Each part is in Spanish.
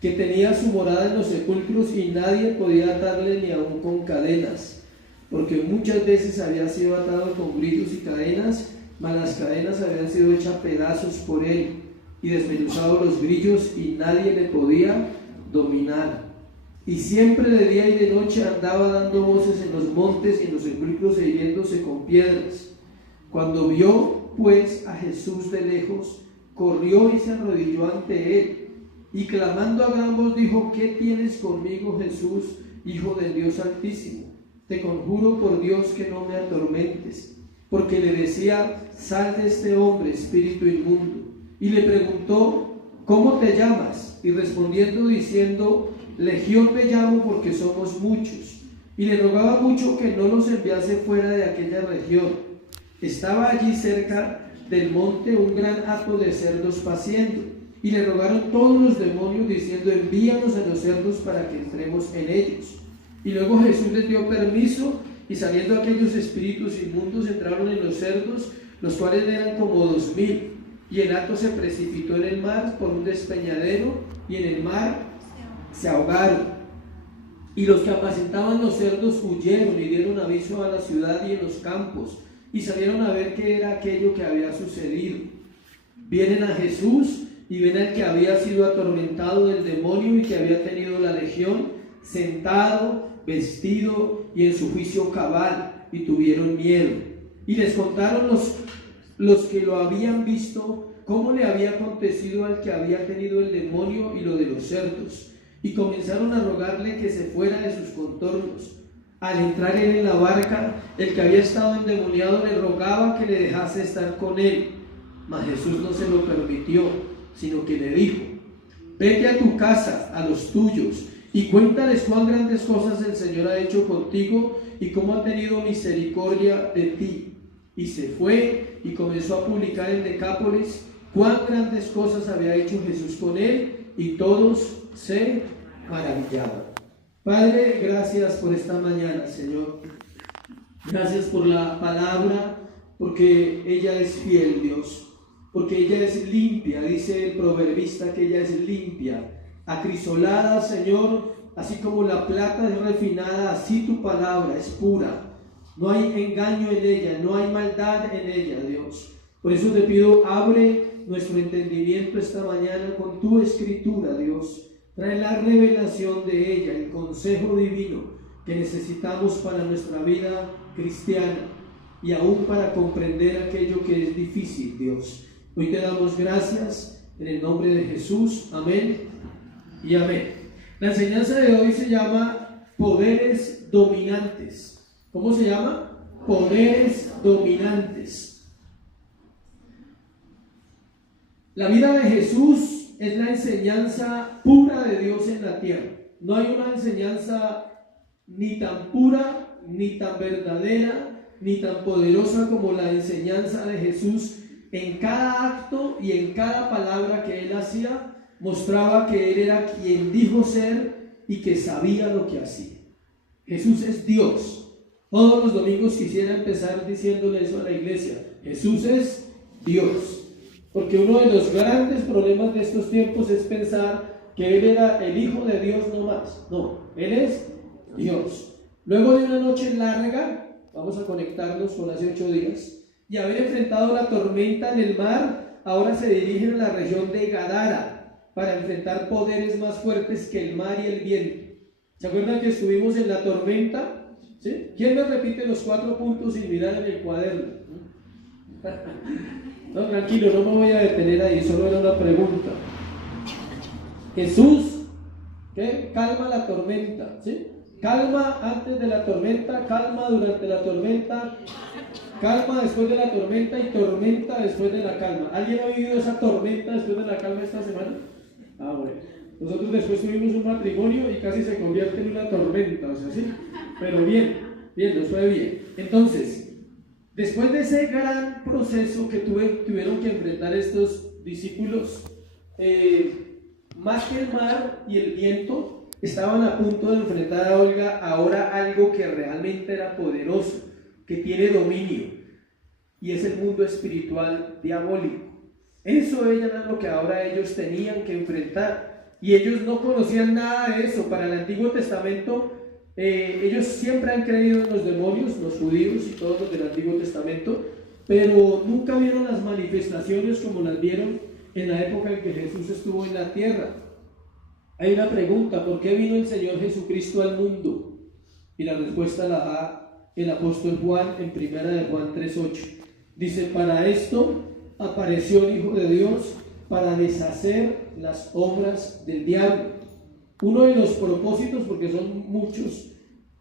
que tenía su morada en los sepulcros y nadie podía atarle ni aun con cadenas, porque muchas veces había sido atado con grillos y cadenas, mas las cadenas habían sido hechas pedazos por él y desmenuzado los grillos y nadie le podía dominar. Y siempre de día y de noche andaba dando voces en los montes y en los sepulcros e hiriéndose con piedras. Cuando vio pues a Jesús de lejos, corrió y se arrodilló ante él, y clamando a gran voz dijo: ¿Qué tienes conmigo, Jesús, Hijo del Dios Altísimo? Te conjuro por Dios que no me atormentes. Porque le decía: sal de este hombre, espíritu inmundo. Y le preguntó: ¿cómo te llamas? Y respondiendo diciendo: Legión me llamo, porque somos muchos. Y le rogaba mucho que no los enviase fuera de aquella región. Estaba allí cerca del monte un gran hato de cerdos paciendo, y le rogaron todos los demonios diciendo: envíanos a los cerdos para que entremos en ellos. Y luego Jesús les dio permiso, y saliendo aquellos espíritus inmundos entraron en los cerdos, los cuales eran como 2000, y el hato se precipitó en el mar por un despeñadero, y en el mar se ahogaron. Y los que apacentaban los cerdos huyeron y dieron aviso a la ciudad y en los campos, y salieron a ver qué era aquello que había sucedido. Vienen a Jesús y ven al que había sido atormentado del demonio y que había tenido la legión, sentado, vestido y en su juicio cabal, y tuvieron miedo. Y les contaron los que lo habían visto cómo le había acontecido al que había tenido el demonio y lo de los cerdos, y comenzaron a rogarle que se fuera de sus contornos. Al entrar él en la barca, el que había estado endemoniado le rogaba que le dejase estar con él, mas Jesús no se lo permitió, sino que le dijo: vete a tu casa, a los tuyos, y cuéntales cuán grandes cosas el Señor ha hecho contigo y cómo ha tenido misericordia de ti. Y se fue y comenzó a publicar en Decápolis cuán grandes cosas había hecho Jesús con él, y todos se maravillaban. Padre, gracias por esta mañana, Señor. Gracias por la palabra, porque ella es fiel, Dios, porque ella es limpia. Dice el proverbista que ella es limpia, acrisolada, Señor, así como la plata es refinada, así tu palabra es pura. No hay engaño en ella, no hay maldad en ella, Dios. Por eso te pido, abre nuestro entendimiento esta mañana con tu escritura, Dios. Trae la revelación de ella, el consejo divino que necesitamos para nuestra vida cristiana y aún para comprender aquello que es difícil, Dios. Hoy te damos gracias en el nombre de Jesús. Amén y amén. La enseñanza de hoy se llama poderes dominantes. ¿Cómo se llama? Poderes dominantes. La vida de Jesús es la enseñanza pura de Dios en la tierra. No hay una enseñanza ni tan pura, ni tan verdadera, ni tan poderosa como la enseñanza de Jesús. En cada acto y en cada palabra que él hacía, mostraba que él era quien dijo ser y que sabía lo que hacía. Jesús es Dios. Todos los domingos quisiera empezar diciéndole eso a la iglesia: Jesús es Dios. Porque uno de los grandes problemas de estos tiempos es pensar que él era el Hijo de Dios no más. No, él es Dios. Luego de una noche larga, vamos a conectarnos con hace 8 días, y haber enfrentado la tormenta en el mar, ahora se dirigen a la región de Gadara para enfrentar poderes más fuertes que el mar y el viento. ¿Se acuerdan que estuvimos en la tormenta? ¿Sí? ¿Quién me repite los 4 puntos sin mirar en el cuaderno? No, tranquilo, no me voy a detener ahí, solo era una pregunta. Jesús, ¿qué? Calma la tormenta, ¿sí? Calma antes de la tormenta, calma durante la tormenta, calma después de la tormenta y tormenta después de la calma. ¿Alguien ha vivido esa tormenta después de la calma esta semana? Ah, bueno. Nosotros después tuvimos un matrimonio y casi se convierte en una tormenta, o sea, sí. Pero bien, nos fue bien. Entonces, después de ese gran proceso que tuvieron que enfrentar estos discípulos, más que el mar y el viento, estaban a punto de enfrentar a Olga ahora algo que realmente era poderoso, que tiene dominio, y es el mundo espiritual diabólico. Eso era lo que ahora ellos tenían que enfrentar. y ellos no conocían nada de eso. Para el Antiguo Testamento, ellos siempre han creído en los demonios, los judíos y todos los del Antiguo Testamento, pero nunca vieron las manifestaciones como las vieron en la época en que Jesús estuvo en la tierra. Hay una pregunta: ¿por qué vino el Señor Jesucristo al mundo? Y la respuesta la da el apóstol Juan en 1 Juan 3:8. Dice: para esto apareció el Hijo de Dios, para deshacer las obras del diablo. Uno de los propósitos, porque son muchos,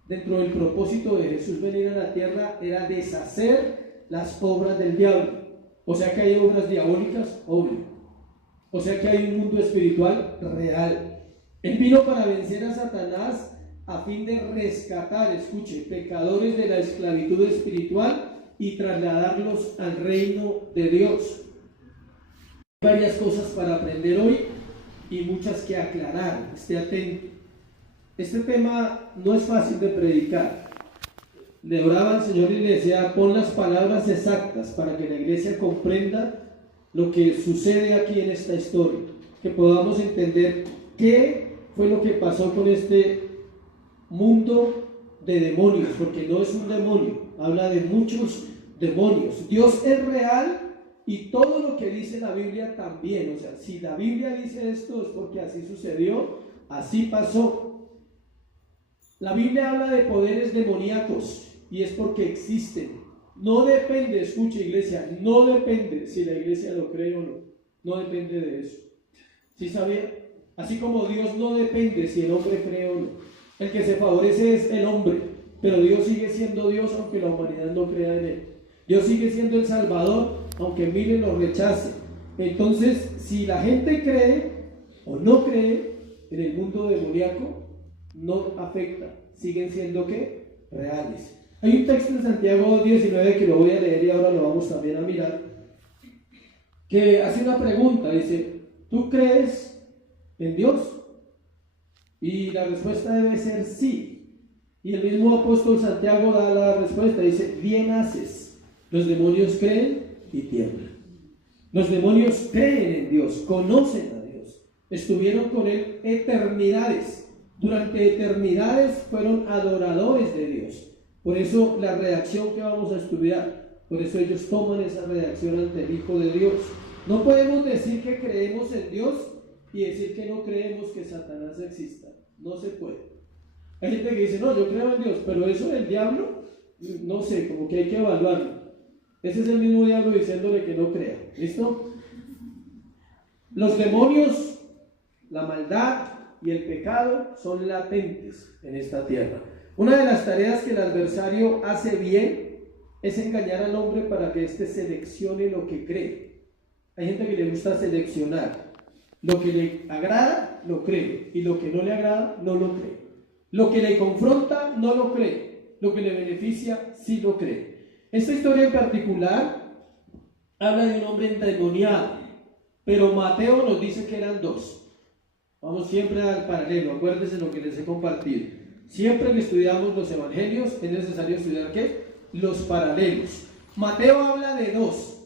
dentro del propósito de Jesús venir a la tierra, era deshacer las obras del diablo. O sea que hay obras diabólicas, obvio. O sea que hay un mundo espiritual real. Él vino para vencer a Satanás a fin de rescatar, escuche, pecadores de la esclavitud espiritual y trasladarlos al reino de Dios. Hay varias cosas para aprender hoy y muchas que aclarar. Esté atento. Este tema no es fácil de predicar. Le oraba al Señor y le decía: pon las palabras exactas para que la iglesia comprenda lo que sucede aquí en esta historia, que podamos entender qué fue lo que pasó con este mundo de demonios, porque no es un demonio, habla de muchos demonios. Dios es real y todo lo que dice la Biblia también. O sea, si la Biblia dice esto es porque así sucedió, así pasó. La Biblia habla de poderes demoníacos y es porque existen. No depende, escuche iglesia, no depende si la iglesia lo cree o no. No depende de eso. ¿Sí sabía? Así como Dios no depende si el hombre cree o no. El que se favorece es el hombre, pero Dios sigue siendo Dios aunque la humanidad no crea en él. Dios sigue siendo el Salvador aunque miren lo rechace. Entonces, si la gente cree o no cree en el mundo demoníaco, no afecta. Siguen siendo ¿qué? Reales. Hay un texto en Santiago 19 que lo voy a leer y ahora lo vamos también a mirar, que hace una pregunta. Dice: ¿tú crees en Dios? Y la respuesta debe ser sí. Y el mismo apóstol Santiago da la respuesta. Dice: bien haces. Los demonios creen y tiemblan. Los demonios creen en Dios, conocen a Dios, estuvieron con Él eternidades. Durante eternidades fueron adoradores de Dios. Por eso la reacción que vamos a estudiar, por eso ellos toman esa reacción ante el Hijo de Dios. No podemos decir que creemos en Dios y decir que no creemos que Satanás exista. No se puede. Hay gente que dice: no, yo creo en Dios, pero eso del diablo, no sé, como que hay que evaluarlo. Ese es el mismo diablo diciéndole que no crea. ¿Listo? Los demonios, la maldad y el pecado son latentes en esta tierra. Una de las tareas que el adversario hace bien es engañar al hombre para que éste seleccione lo que cree. Hay gente que le gusta seleccionar. Lo que le agrada, lo cree, y lo que no le agrada, no lo cree. Lo que le confronta, no lo cree. Lo que le beneficia, sí lo cree. Esta historia en particular habla de un hombre endemoniado, pero Mateo nos dice que eran dos. Vamos siempre al paralelo, acuérdense lo que les he compartido. Siempre que estudiamos los evangelios es necesario estudiar ¿qué? Los paralelos. Mateo habla de dos,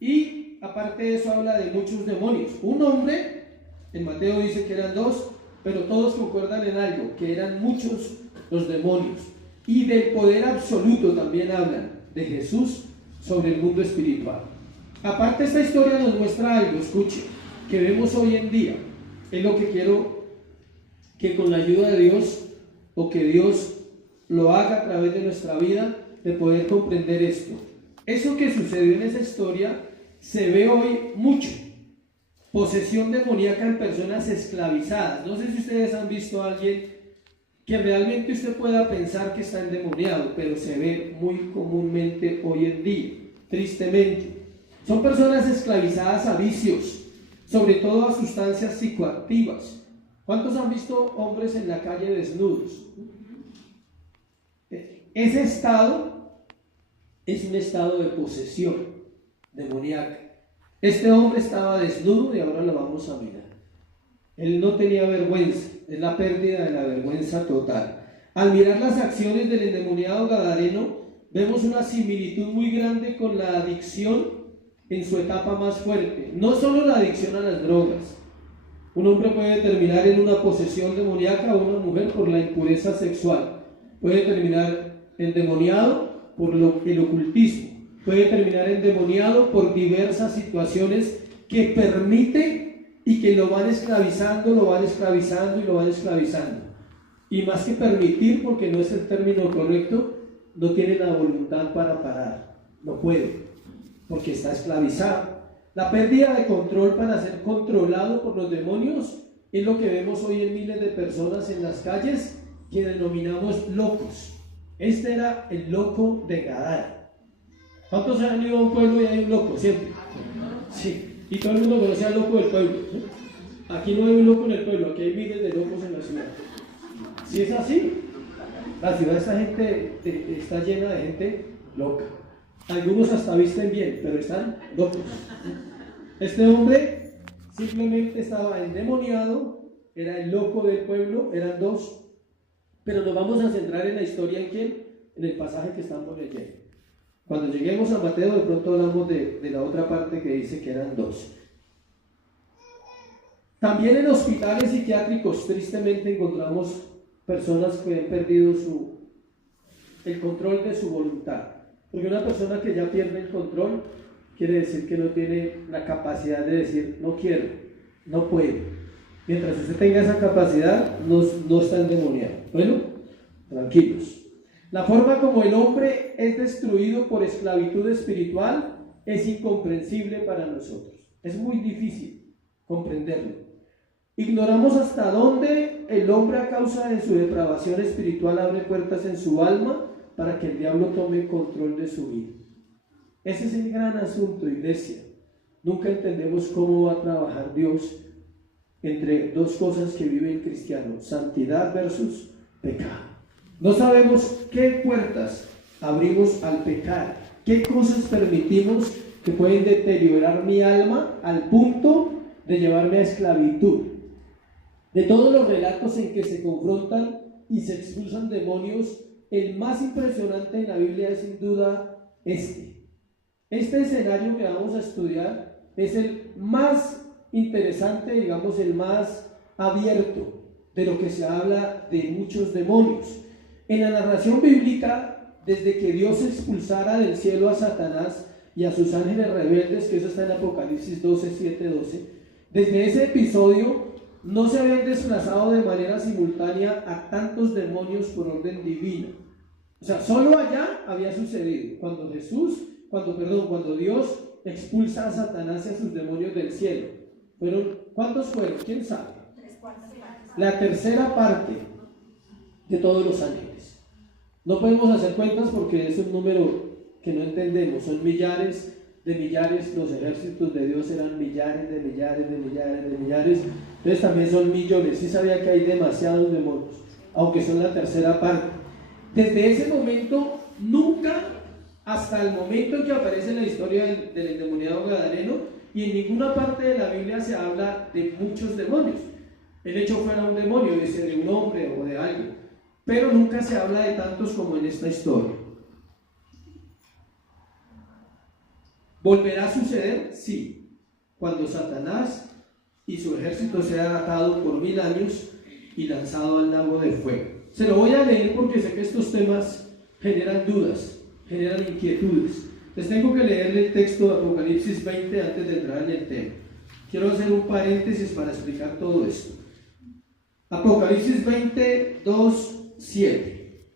y aparte de eso habla de muchos demonios. Un hombre, en Mateo dice que eran dos, pero todos concuerdan en algo, que eran muchos los demonios. Y del poder absoluto también hablan, de Jesús sobre el mundo espiritual. Aparte, esta historia nos muestra algo, escuche, que vemos hoy en día. Es lo que quiero que con la ayuda de Dios, o que Dios lo haga a través de nuestra vida, de poder comprender esto. Eso que sucedió en esa historia se ve hoy mucho. Posesión demoníaca en personas esclavizadas. No sé si ustedes han visto a alguien que realmente usted pueda pensar que está endemoniado, pero se ve muy comúnmente hoy en día, tristemente. Son personas esclavizadas a vicios, sobre todo a sustancias psicoactivas. ¿Cuántos han visto hombres en la calle desnudos? Ese estado es un estado de posesión demoníaca. Este hombre estaba desnudo y ahora lo vamos a mirar. Él no tenía vergüenza, es la pérdida de la vergüenza total. Al mirar las acciones del endemoniado gadareno, vemos una similitud muy grande con la adicción en su etapa más fuerte. No solo la adicción a las drogas, Un hombre puede terminar en una posesión demoníaca o una mujer por la impureza sexual. Puede terminar endemoniado por el ocultismo. Puede terminar endemoniado por diversas situaciones que permite y que lo van esclavizando, lo van esclavizando y lo van esclavizando. Y más que permitir, porque no es el término correcto, no tiene la voluntad para parar. No puede, porque está esclavizado. La pérdida de control para ser controlado por los demonios es lo que vemos hoy en miles de personas en las calles que denominamos locos. Este era el loco de Gadara. ¿Cuántos han ido a un pueblo y hay un loco siempre? Sí, y todo el mundo conoce al loco del pueblo, ¿no? Aquí no hay un loco en el pueblo, aquí hay miles de locos en la ciudad. Si es así, la ciudad está llena de gente loca. Algunos hasta visten bien, pero están locos. Este hombre simplemente estaba endemoniado, era el loco del pueblo, eran dos, pero nos vamos a centrar en la historia en quién, en el pasaje que estamos leyendo. Cuando lleguemos a Mateo, de pronto hablamos de la otra parte que dice que eran dos. También en hospitales psiquiátricos, tristemente, encontramos personas que han perdido el control de su voluntad. Porque una persona que ya pierde el control quiere decir que no tiene la capacidad de decir no quiero, no puedo. Mientras usted tenga esa capacidad, no está endemoniado. Bueno, tranquilos. La forma como el hombre es destruido por esclavitud espiritual es incomprensible para nosotros. Es muy difícil comprenderlo. Ignoramos hasta dónde el hombre, a causa de su depravación espiritual, abre puertas en su alma para que el diablo tome control de su vida. Ese es el gran asunto, iglesia. Nunca entendemos cómo va a trabajar Dios entre dos cosas que vive el cristiano: santidad versus pecado. No sabemos qué puertas abrimos al pecar, qué cosas permitimos que pueden deteriorar mi alma al punto de llevarme a esclavitud. De todos los relatos en que se confrontan y se expulsan demonios, el más impresionante en la Biblia es sin duda este. Este escenario que vamos a estudiar es el más interesante, digamos el más abierto de lo que se habla de muchos demonios. En la narración bíblica, desde que Dios expulsara del cielo a Satanás y a sus ángeles rebeldes, que eso está en Apocalipsis 12, 7, 12, desde ese episodio no se habían desplazado de manera simultánea a tantos demonios por orden divino. O sea, solo allá había sucedido, cuando Dios expulsa a Satanás y a sus demonios del cielo. ¿Cuántos fueron? ¿Quién sabe? La tercera parte de todos los ángeles. No podemos hacer cuentas porque es un número que no entendemos. Son millares de millares, los ejércitos de Dios eran millares de millares de millares de millares. Entonces también son millones. Sí sabía que hay demasiados demonios, aunque son la tercera parte. Desde ese momento, nunca, hasta el momento en que aparece la historia del endemoniado gadareno, y en ninguna parte de la Biblia se habla de muchos demonios. El hecho fuera un demonio, dice, de un hombre o de alguien, pero nunca se habla de tantos como en esta historia. ¿Volverá a suceder? Sí, cuando Satanás y su ejército sea atado por 1000 años y lanzado al lago de fuego. Se lo voy a leer porque sé que estos temas generan dudas, generan inquietudes. Les tengo que leerle el texto de Apocalipsis 20 antes de entrar en el tema. Quiero hacer un paréntesis para explicar todo esto. Apocalipsis 20, 2, 7.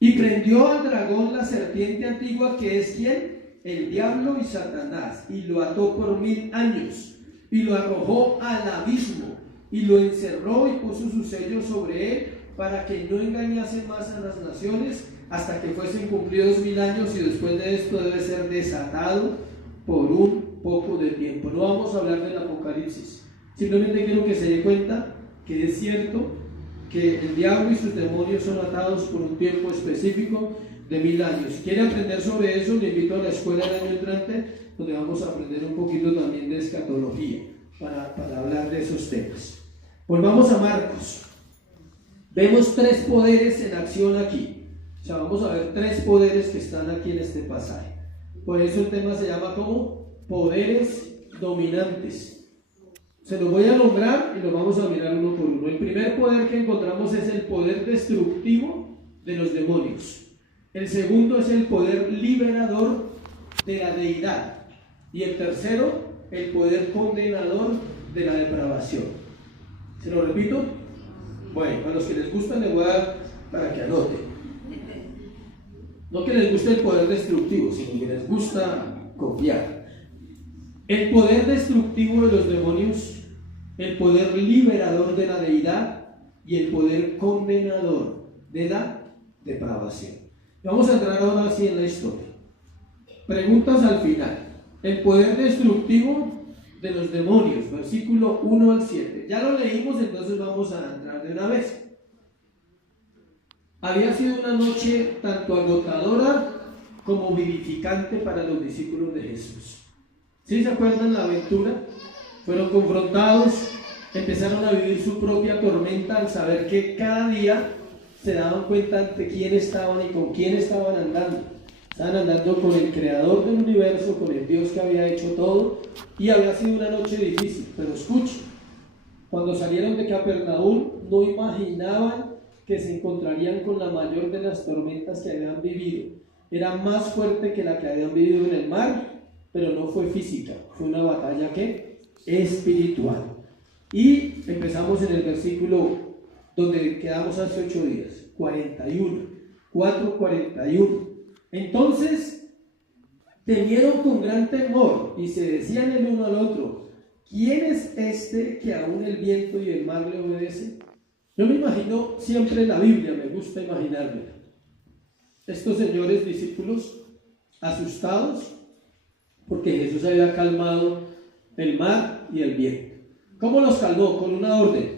Y prendió al dragón, la serpiente antigua, que es ¿quién? El diablo y Satanás, y lo ató por 1000 años, y lo arrojó al abismo, y lo encerró y puso su sello sobre él, para que no engañase más a las naciones, hasta que fuesen cumplidos 1000 años, y después de esto debe ser desatado por un poco de tiempo. No vamos a hablar del Apocalipsis, simplemente quiero que se dé cuenta que es cierto que el diablo y sus demonios son atados por un tiempo específico de 1000 años. Si quiere aprender sobre eso, le invito a la escuela del año entrante, donde vamos a aprender un poquito también de escatología, para hablar de esos temas. Volvamos a Marcos. Vemos 3 poderes en acción aquí. O sea, vamos a ver 3 poderes que están aquí en este pasaje. Por eso el tema se llama como poderes dominantes. Se los voy a nombrar y los vamos a mirar uno por uno. El primer poder que encontramos es el poder destructivo de los demonios. El segundo es el poder liberador de la deidad. Y el tercero, el poder condenador de la depravación. ¿Se lo repito? Bueno, a los que les gusta les voy a dar para que anoten. No que les guste el poder destructivo, sino que les gusta confiar. El poder destructivo de los demonios, el poder liberador de la deidad y el poder condenador de la depravación. Vamos a entrar ahora así en la historia. Preguntas al final. El poder destructivo de los demonios, versículo 1 al 7. Ya lo leímos, entonces vamos a entrar de una vez. Había sido una noche tanto agotadora como vivificante para los discípulos de Jesús. ¿Sí se acuerdan la aventura? Fueron confrontados, empezaron a vivir su propia tormenta al saber que cada día se daban cuenta ante quién estaban y con quién estaban andando. Estaban andando con el creador del universo, con el Dios que había hecho todo, y había sido una noche difícil. Pero escuchen, cuando salieron de Capernaum no imaginaban que se encontrarían con la mayor de las tormentas que habían vivido. Era más fuerte que la que habían vivido en el mar, pero no fue física, fue una batalla ¿qué? Espiritual. Y empezamos en el versículo donde quedamos hace 8 días, 41, 4:41. Entonces temieron con gran temor y se decían el uno al otro: ¿quién es este que aún el viento y el mar le obedecen? Yo me imagino siempre en la Biblia, me gusta imaginarme estos señores discípulos asustados porque Jesús había calmado el mar y el viento. ¿Cómo los calmó? Con una orden: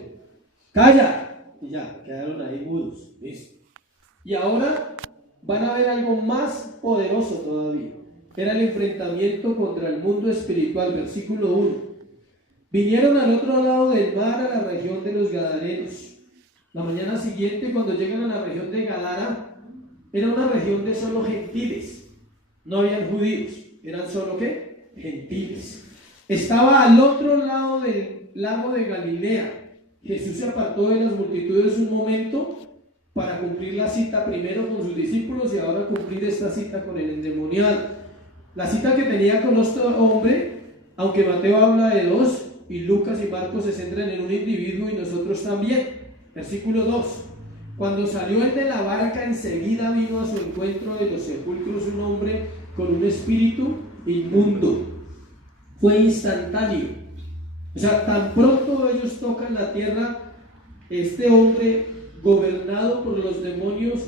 ¡calla! Y ya, quedaron ahí mudos. Listo. Y ahora van a ver algo más poderoso todavía. Era el enfrentamiento contra el mundo espiritual. Versículo 1. Vinieron al otro lado del mar, a la región de los Gadarenos. La mañana siguiente, cuando llegan a la región de Gadara, era una región de solo gentiles. No habían judíos, eran solo ¿qué? Gentiles. Estaba al otro lado del lago de Galilea. Jesús se apartó de las multitudes un momento para cumplir la cita primero con sus discípulos y ahora cumplir esta cita con el endemoniado. La cita que tenía con este hombre, aunque Mateo habla de 2 y Lucas y Marcos se centran en un individuo y nosotros también. Versículo 2. Cuando salió él de la barca, enseguida vino a su encuentro de los sepulcros un hombre con un espíritu inmundo. Fue instantáneo. O sea, tan pronto ellos tocan la tierra, este hombre, gobernado por los demonios,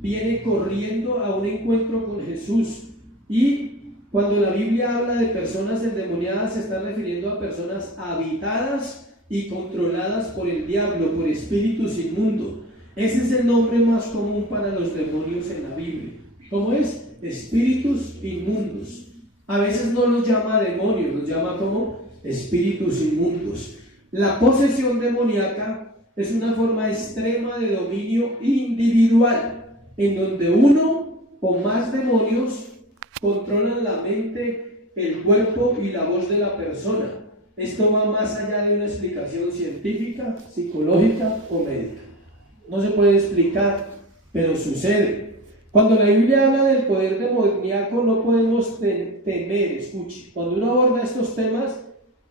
viene corriendo a un encuentro con Jesús. Y cuando la Biblia habla de personas endemoniadas, se está refiriendo a personas habitadas y controladas por el diablo, por espíritus inmundos. Ese es el nombre más común para los demonios en la Biblia. ¿Cómo es? Espíritus inmundos. A veces no los llama demonios, los llama como espíritus inmundos. La posesión demoníaca es una forma extrema de dominio individual, en donde uno o más demonios controlan la mente, el cuerpo y la voz de la persona. Esto va más allá de una explicación científica, psicológica o médica. No se puede explicar, pero sucede. Cuando la Biblia habla del poder demoníaco, no podemos temer. Escuche, cuando uno aborda estos temas,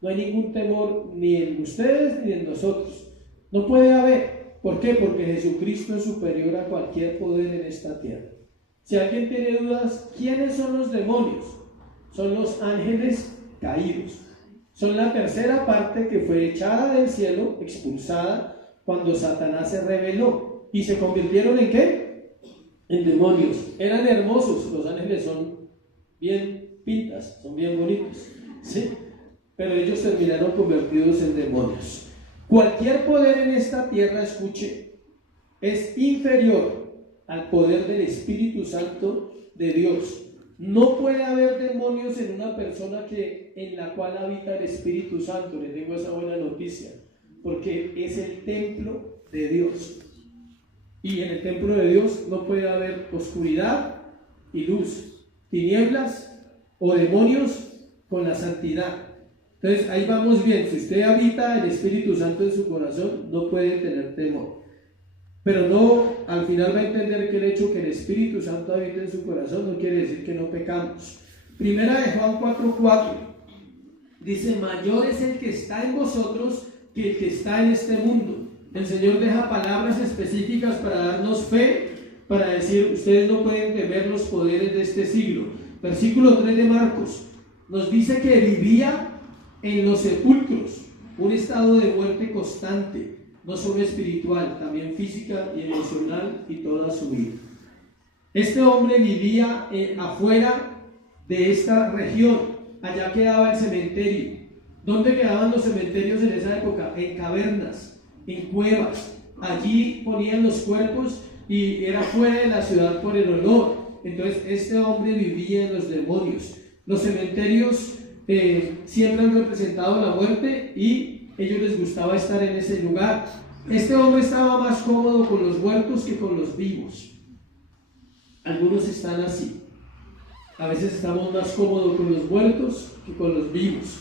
no hay ningún temor ni en ustedes ni en nosotros. No puede haber. ¿Por qué? Porque Jesucristo es superior a cualquier poder en esta tierra. Si alguien tiene dudas, ¿quiénes son los demonios? Son los ángeles caídos. Son la tercera parte que fue echada del cielo, expulsada, cuando Satanás se rebeló. ¿Y se convirtieron en qué? En demonios. Eran hermosos, los ángeles son bien pintas, son bien bonitos, ¿sí? Pero ellos terminaron convertidos en demonios. Cualquier poder en esta tierra, escuche, es inferior al poder del Espíritu Santo de Dios. No puede haber demonios en una persona en la cual habita el Espíritu Santo. Les tengo esa buena noticia, porque es el templo de Dios. Y en el templo de Dios no puede haber oscuridad y luz, tinieblas o demonios con la santidad. Entonces ahí vamos bien, si usted habita el Espíritu Santo en su corazón, no puede tener temor. Pero no, al final va a entender que el hecho que el Espíritu Santo habita en su corazón no quiere decir que no pecamos. Primera de Juan 4:4 dice: mayor es el que está en vosotros que el que está en este mundo. El Señor deja palabras específicas para darnos fe, para decir, ustedes no pueden temer los poderes de este siglo. Versículo 3 de Marcos nos dice que vivía en los sepulcros, un estado de muerte constante, no solo espiritual, también física y emocional, y toda su vida. Este hombre vivía afuera de esta región. Allá quedaba el cementerio. ¿Dónde quedaban los cementerios en esa época? En cavernas, en cuevas. Allí ponían los cuerpos y era fuera de la ciudad por el olor. Entonces este hombre vivía en los demonios. Los cementerios siempre han representado la muerte y ellos les gustaba estar en ese lugar. Este hombre estaba más cómodo con los muertos que con los vivos. Algunos están así. A veces estamos más cómodos con los muertos que con los vivos.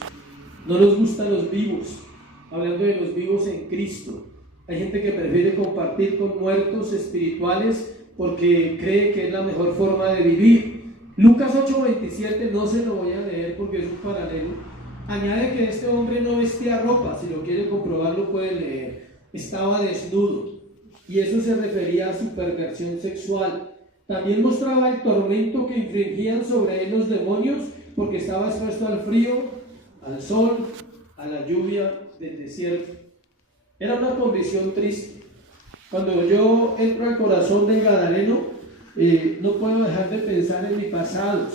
No nos gustan los vivos. Hablando de los vivos en Cristo, hay gente que prefiere compartir con muertos espirituales porque cree que es la mejor forma de vivir. Lucas 8:27, no se lo voy a leer porque es un paralelo, añade que este hombre no vestía ropa. Si lo quiere comprobar lo puede leer. Estaba desnudo, y eso se refería a su perversión sexual. También mostraba el tormento que infringían sobre él los demonios, porque estaba expuesto al frío, al sol, a la lluvia del desierto. Era una condición triste. Cuando yo entro al corazón del Gadareno, no puedo dejar de pensar en mi pasado.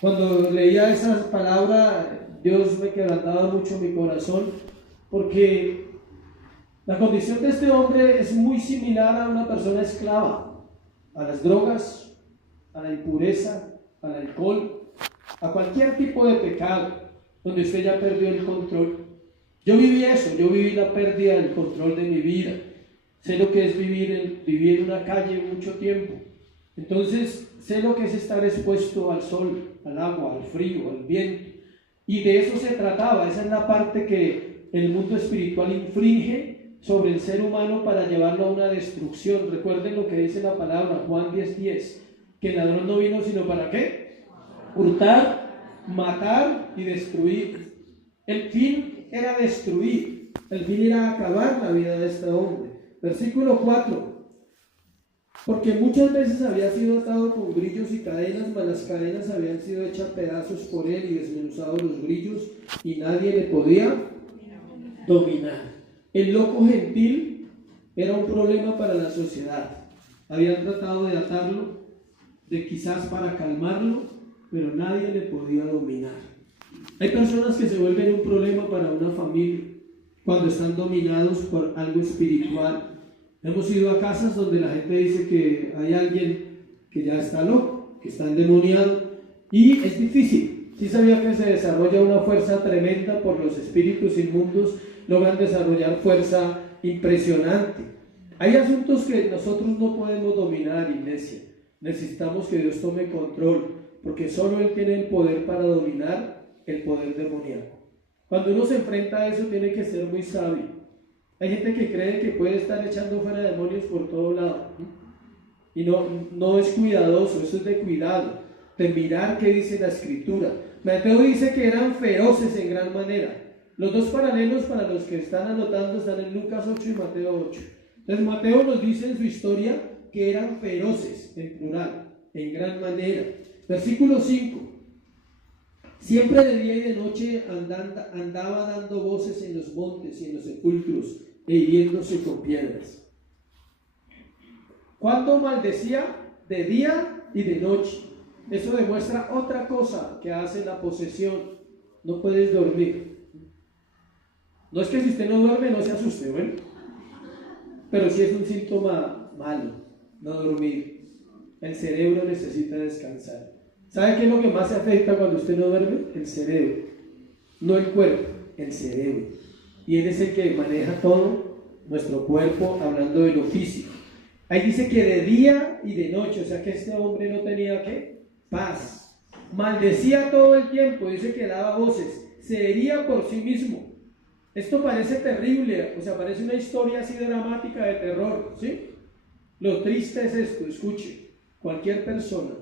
Cuando leía esas palabras, Dios me quebrantaba mucho mi corazón, porque la condición de este hombre es muy similar a una persona esclava, a las drogas, a la impureza, al alcohol, a cualquier tipo de pecado, donde usted ya perdió el control. Yo viví eso, yo viví la pérdida del control de mi vida. Sé lo que es vivir en una calle mucho tiempo. Entonces, sé lo que es estar expuesto al sol, al agua, al frío, al viento. Y de eso se trataba. Esa es la parte que el mundo espiritual infringe sobre el ser humano para llevarlo a una destrucción. Recuerden lo que dice la palabra, Juan 10:10, que el ladrón no vino sino ¿para qué? Hurtar, matar y destruir. El fin era destruir, el fin era acabar la vida de este hombre. Versículo 4: porque muchas veces había sido atado con grillos y cadenas, mas las cadenas habían sido hechas pedazos por él y desmenuzados los grillos, y nadie le podía dominar. El loco gentil era un problema para la sociedad. Habían tratado de atarlo, de quizás para calmarlo, pero nadie le podía dominar. Hay personas que se vuelven un problema para una familia cuando están dominados por algo espiritual. Hemos ido a casas donde la gente dice que hay alguien que ya está loco, que está endemoniado, y es difícil. Sí sabía que se desarrolla una fuerza tremenda por los espíritus inmundos, logran desarrollar fuerza impresionante. Hay asuntos que nosotros no podemos dominar, iglesia. Necesitamos que Dios tome control, porque solo Él tiene el poder para dominar el poder demoníaco. Cuando uno se enfrenta a eso, tiene que ser muy sabio. Hay gente que cree que puede estar echando fuera demonios por todo lado, y no es cuidadoso. Eso es de cuidado, de mirar qué dice la Escritura. Mateo dice que eran feroces en gran manera. Los dos paralelos para los que están anotando están en Lucas 8 y Mateo 8. Entonces Mateo nos dice en su historia que eran feroces, en plural, en gran manera. Versículo 5: siempre de día y de noche andaba dando voces en los montes y en los sepulcros e hiriéndose con piedras. ¿Cuándo maldecía? De día y de noche. Eso demuestra otra cosa que hace la posesión. No puedes dormir. No es que si usted no duerme no se asuste, ¿bueno? Pero sí es un síntoma malo, no dormir. El cerebro necesita descansar. ¿Sabe qué es lo que más se afecta cuando usted no duerme? El cerebro. No el cuerpo, el cerebro. Y Él es el que maneja todo nuestro cuerpo, hablando de lo físico. Ahí dice que de día y de noche, o sea que este hombre no tenía ¿qué? Paz. Maldecía todo el tiempo, dice que daba voces. se hería por sí mismo. Esto parece terrible, o sea, parece una historia así dramática de terror, ¿sí? Lo triste es esto, escuche, cualquier persona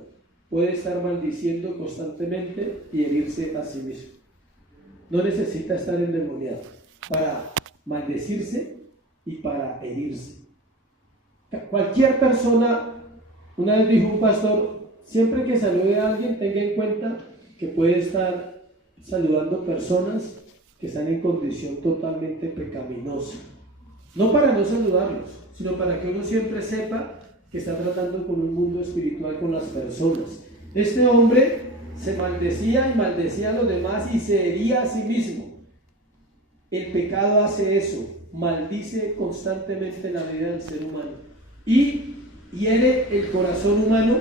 puede estar maldiciendo constantemente y herirse a sí mismo. No necesita estar endemoniado para maldecirse y para herirse. Cualquier persona, una vez dijo un pastor, siempre que salude a alguien tenga en cuenta que puede estar saludando personas que están en condición totalmente pecaminosa. No para no saludarlos, sino para que uno siempre sepa que está tratando con un mundo espiritual con las personas. Este hombre se maldecía y maldecía a los demás y se hería a sí mismo. El pecado hace eso, maldice constantemente la vida del ser humano y hiere el corazón humano,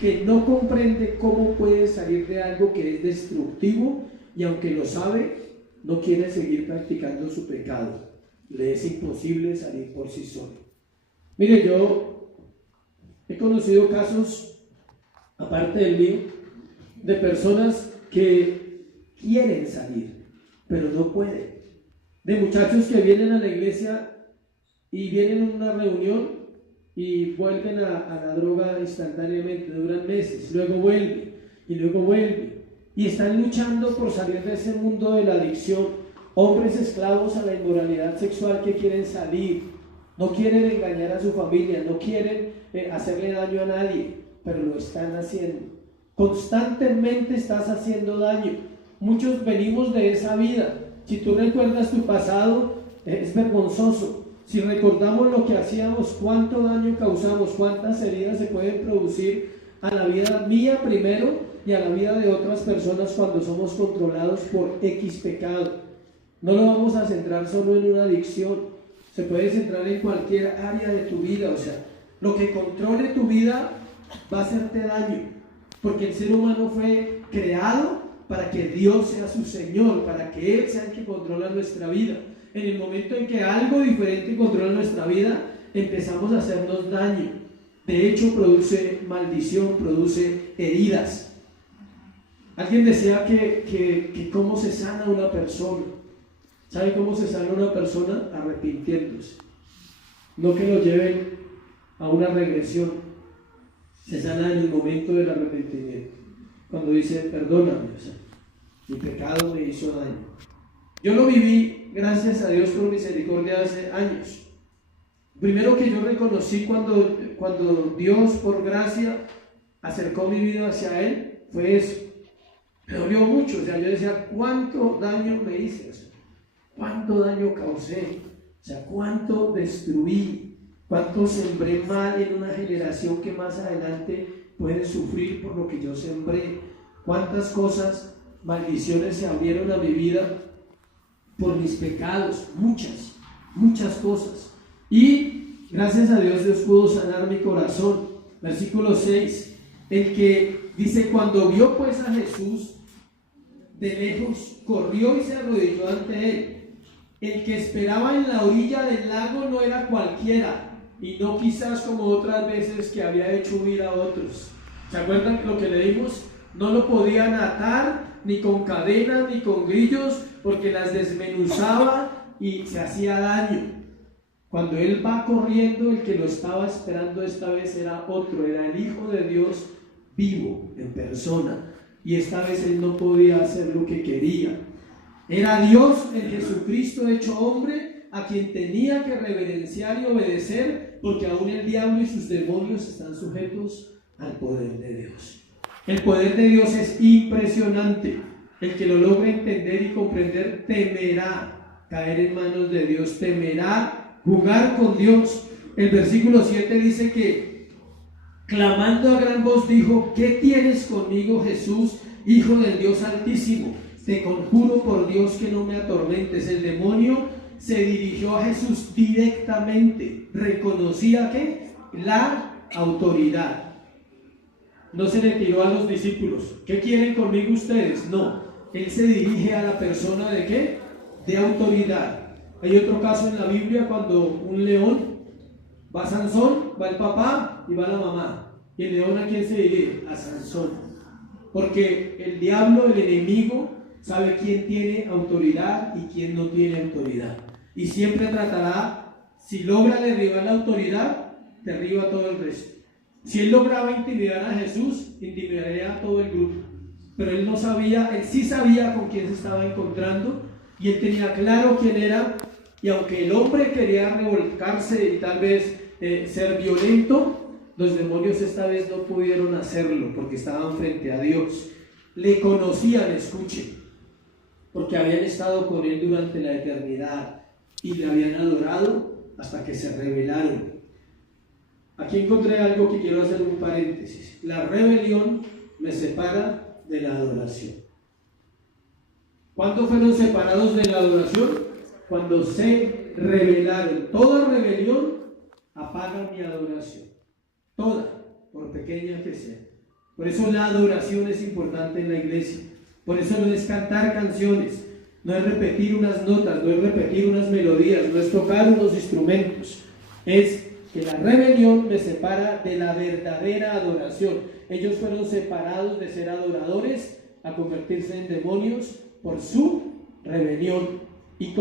que no comprende cómo puede salir de algo que es destructivo, y aunque lo sabe, no quiere seguir practicando su pecado. Le es imposible salir por sí solo. Mire, yo he conocido casos, aparte del mío, de personas que quieren salir, pero no pueden. De muchachos que vienen a la iglesia y vienen a una reunión y vuelven a la droga instantáneamente, duran meses, luego vuelven y luego vuelven, y están luchando por salir de ese mundo de la adicción. Hombres esclavos a la inmoralidad sexual que quieren salir, no quieren engañar a su familia, no quieren hacerle daño a nadie, pero lo están haciendo. Constantemente estás haciendo daño. Muchos venimos de esa vida. Si tú recuerdas tu pasado, es vergonzoso. Si recordamos lo que hacíamos, cuánto daño causamos, cuántas heridas se pueden producir a la vida mía primero y a la vida de otras personas cuando somos controlados por X pecado. No lo vamos a centrar solo en una adicción, se puede centrar en cualquier área de tu vida. O sea, lo que controle tu vida va a hacerte daño, porque el ser humano fue creado para que Dios sea su Señor, para que Él sea el que controla nuestra vida. En el momento en que algo diferente controla nuestra vida, empezamos a hacernos daño. De hecho, produce maldición, produce heridas. Alguien decía que cómo se sana una persona. ¿Sabe cómo se sana una persona? Arrepintiéndose. No que lo lleven a una regresión. Se sana en el momento del arrepentimiento. Cuando dice, perdóname, o sea, mi pecado me hizo daño. Yo lo viví, gracias a Dios por misericordia, hace años. Primero que yo reconocí cuando Dios, por gracia, acercó mi vida hacia Él, fue eso. Me dolió mucho, o sea, yo decía, ¿cuánto daño me hice? O sea, ¿cuánto daño causé? O sea, ¿cuánto destruí? ¿Cuánto sembré mal en una generación que más adelante puede sufrir por lo que yo sembré? ¿Cuántas cosas, maldiciones se abrieron a mi vida por mis pecados? Muchas cosas. Y gracias a Dios, Dios pudo sanar mi corazón. Versículo 6, el que dice, cuando vio pues a Jesús de lejos, corrió y se arrodilló ante él. El que esperaba en la orilla del lago no era cualquiera, y no quizás como otras veces que había hecho huir a otros. ¿Se acuerdan lo que leímos? No lo podían atar ni con cadenas ni con grillos, porque las desmenuzaba y se hacía daño. Cuando él va corriendo, el que lo estaba esperando esta vez era otro, era el Hijo de Dios vivo, en persona, y esta vez él no podía hacer lo que quería. Era Dios, el Jesucristo hecho hombre, a quien tenía que reverenciar y obedecer, porque aún el diablo y sus demonios están sujetos al poder de Dios. El poder de Dios es impresionante. El que lo logre entender y comprender temerá caer en manos de Dios, temerá jugar con Dios. El versículo 7 dice que, clamando a gran voz, dijo, ¿qué tienes conmigo, Jesús, Hijo del Dios Altísimo? Te conjuro por Dios que no me atormentes. El demonio se dirigió a Jesús directamente, reconocía que la autoridad. No se le tiró a los discípulos, ¿qué quieren conmigo ustedes? No, él se dirige a la persona ¿de qué? De autoridad. Hay otro caso en la Biblia cuando un león, va Sansón, va el papá y va la mamá. ¿Y el león a quién se dirige? A Sansón. Porque el diablo, el enemigo, sabe quién tiene autoridad y quién no tiene autoridad. Y siempre tratará, si logra derribar la autoridad, derriba todo el resto. Si él lograba intimidar a Jesús, intimidaría a todo el grupo. Pero él no sabía, él sí sabía con quién se estaba encontrando y él tenía claro quién era. Y aunque el hombre quería revolcarse y tal vez ser violento, los demonios esta vez no pudieron hacerlo porque estaban frente a Dios. Le conocían, escuchen, porque habían estado con él durante la eternidad y le habían adorado hasta que se rebelaron. Aquí encontré algo que quiero hacer un paréntesis. La rebelión me separa de la adoración. ¿Cuándo fueron separados de la adoración? Cuando se rebelaron. Toda rebelión apaga mi adoración. Toda, por pequeña que sea. Por eso la adoración es importante en la iglesia. Por eso no es cantar canciones, no es repetir unas notas, no es repetir unas melodías, no es tocar unos instrumentos. Es que la rebelión me separa de la verdadera adoración. Ellos fueron separados de ser adoradores a convertirse en demonios por su rebelión. Y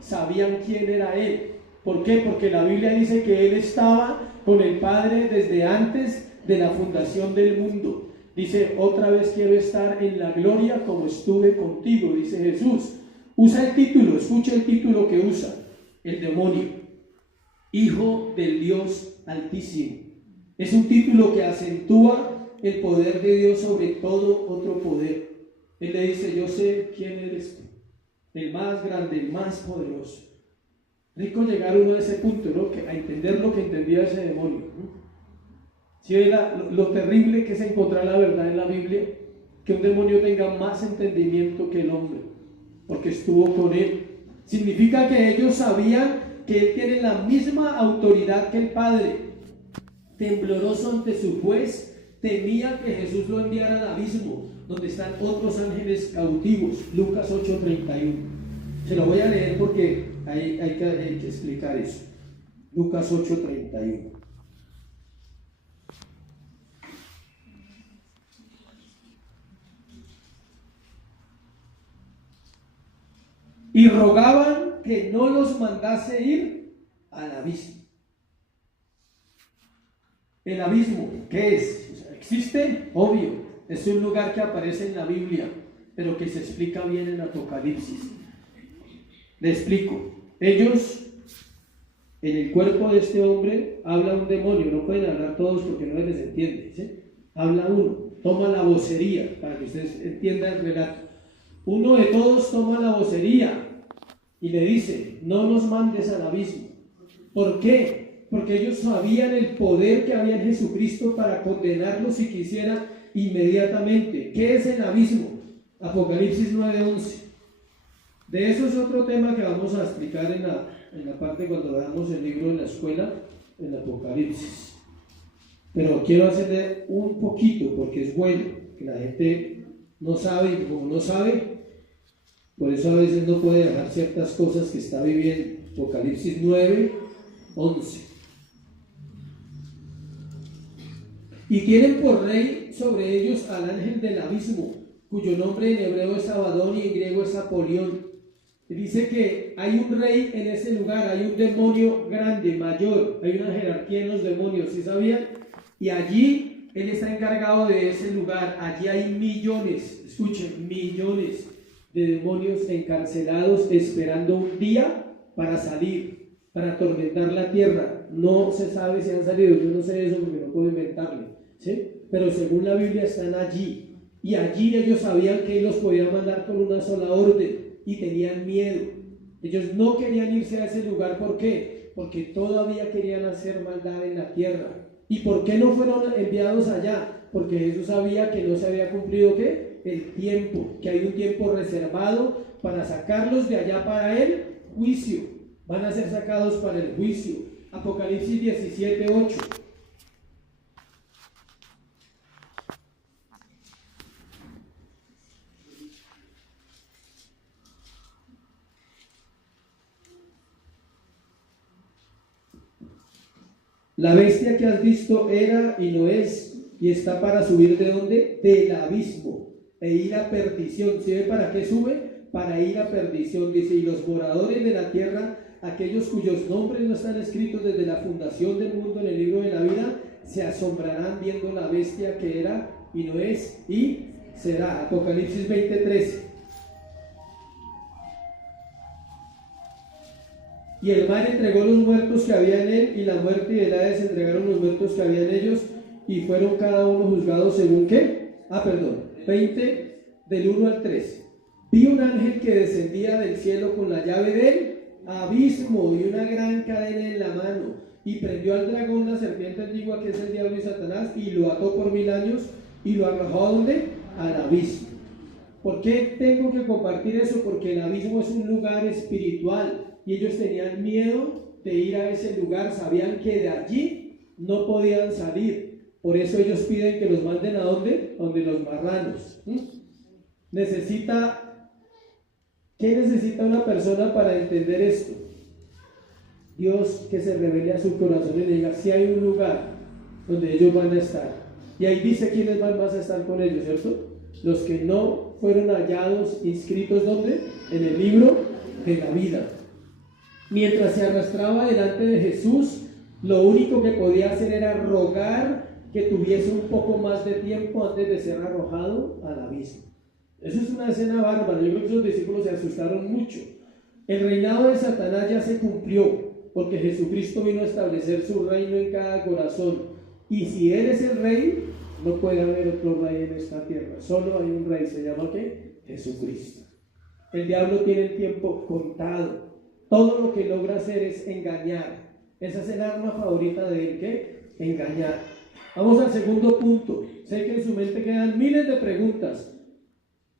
sabían quién era él. ¿Por qué? Porque la Biblia dice que él estaba con el Padre desde antes de la fundación del mundo. Dice, otra vez quiero estar en la gloria como estuve contigo, dice Jesús. Usa el título, escucha el título que usa el demonio. Hijo del Dios Altísimo. Es un título que acentúa el poder de Dios sobre todo otro poder. Él le dice, yo sé quién eres tú, el más grande, el más poderoso. Rico llegar uno a ese punto, ¿no? A entender lo que entendía ese demonio, ¿no? Si ve lo terrible que es encontrar la verdad en la Biblia, que un demonio tenga más entendimiento que el hombre, porque estuvo con él. Significa que ellos sabían que él tiene la misma autoridad que el Padre. Tembloroso ante su juez, temía que Jesús lo enviara al abismo, donde están otros ángeles cautivos. Lucas 8:31. Se lo voy a leer porque hay que explicar eso. Lucas 8:31. Y rogaban que no los mandase ir al abismo. El abismo, ¿qué es? O sea, ¿existe? Obvio, es un lugar que aparece en la Biblia, pero que se explica bien en Apocalipsis. Le explico. Ellos, en el cuerpo de este hombre, habla un demonio. No pueden hablar todos porque no les entiende, ¿sí? Habla uno, toma la vocería, para que ustedes entiendan el relato. Uno de todos toma la vocería y le dice, no nos mandes al abismo. ¿Por qué? Porque ellos sabían el poder que había en Jesucristo para condenarlos si quisiera inmediatamente. ¿Qué es el abismo? Apocalipsis 9:11. De eso es otro tema que vamos a explicar en la parte cuando veamos el libro en la escuela, en Apocalipsis. Pero quiero hacerle un poquito porque es bueno, que la gente no sabe y como no sabe, por eso a veces no puede dejar ciertas cosas que está viviendo. Apocalipsis 9:11. Y tienen por rey sobre ellos al ángel del abismo, cuyo nombre en hebreo es Abadón y en griego es Apolión. Dice que hay un rey en ese lugar, hay un demonio grande, mayor, hay una jerarquía en los demonios, ¿sí sabían? Y allí él está encargado de ese lugar. Allí hay millones, escuchen, millones de demonios encarcelados esperando un día para salir, para atormentar la tierra. No se sabe si han salido, yo no sé eso porque no puedo inventarle, ¿sí? Pero según la Biblia están allí, y allí ellos sabían que él los podía mandar con una sola orden y tenían miedo. Ellos no querían irse a ese lugar. ¿Por qué? Porque todavía querían hacer maldad en la tierra. ¿Y por qué no fueron enviados allá? Porque Jesús sabía que no se había cumplido ¿qué? El tiempo, que hay un tiempo reservado para sacarlos de allá para el juicio. Van a ser sacados para el juicio. Apocalipsis 17:8. La bestia que has visto era y no es, y está para subir ¿de dónde? Del abismo, e ir a perdición. ¿Sí ve para qué sube? Para ir a perdición, dice, y los moradores de la tierra, aquellos cuyos nombres no están escritos desde la fundación del mundo en el libro de la vida, se asombrarán viendo la bestia que era y no es y será. Apocalipsis 20:13. Y el mar entregó los muertos que había en él, y la muerte y el Hades entregaron los muertos que había en ellos, y fueron cada uno juzgados según qué. 20 del 1 al 3. Vi un ángel que descendía del cielo con la llave del abismo y una gran cadena en la mano, y prendió al dragón, la serpiente antigua, que es el diablo y Satanás, y lo ató por 1000 años, y lo arrojó ¿a dónde? Al abismo. ¿Por qué tengo que compartir eso? Porque el abismo es un lugar espiritual, y ellos tenían miedo de ir a ese lugar, sabían que de allí no podían salir. Por eso ellos piden que los manden ¿a dónde? Donde los marranos. ¿Qué necesita una persona para entender esto? Dios, que se revele a su corazón y le diga si hay un lugar donde ellos van a estar. Y ahí dice quiénes van más a estar con ellos, ¿cierto? Los que no fueron hallados, inscritos ¿dónde? En el libro de la vida. Mientras se arrastraba delante de Jesús, lo único que podía hacer era rogar que tuviese un poco más de tiempo antes de ser arrojado al abismo. Eso es una escena bárbara. Yo creo que esos discípulos se asustaron mucho. El reinado de Satanás ya se cumplió, porque Jesucristo vino a establecer su reino en cada corazón. Y si Él es el rey, no puede haber otro rey en esta tierra. Solo hay un rey, ¿se llama qué? Jesucristo. El diablo tiene el tiempo contado. Todo lo que logra hacer es engañar. Esa es el arma favorita de él, ¿qué? Engañar. Vamos al segundo punto. Sé que en su mente quedan miles de preguntas.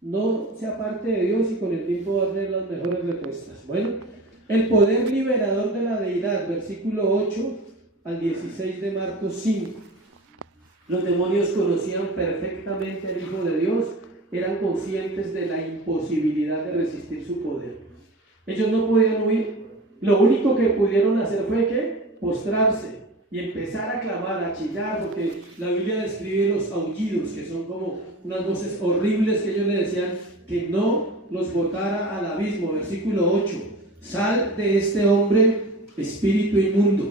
No se aparte de Dios y con el tiempo va a tener las mejores respuestas. Bueno, el poder liberador de la deidad, versículo 8 al 16 de Marcos 5. Los demonios conocían perfectamente al Hijo de Dios, eran conscientes de la imposibilidad de resistir su poder. Ellos no podían huir. Lo único que pudieron hacer fue que postrarse y empezar a clamar, a chillar, porque la Biblia describe los aullidos, que son como unas voces horribles que ellos le decían que no los botara al abismo. Versículo 8: sal de este hombre, espíritu inmundo.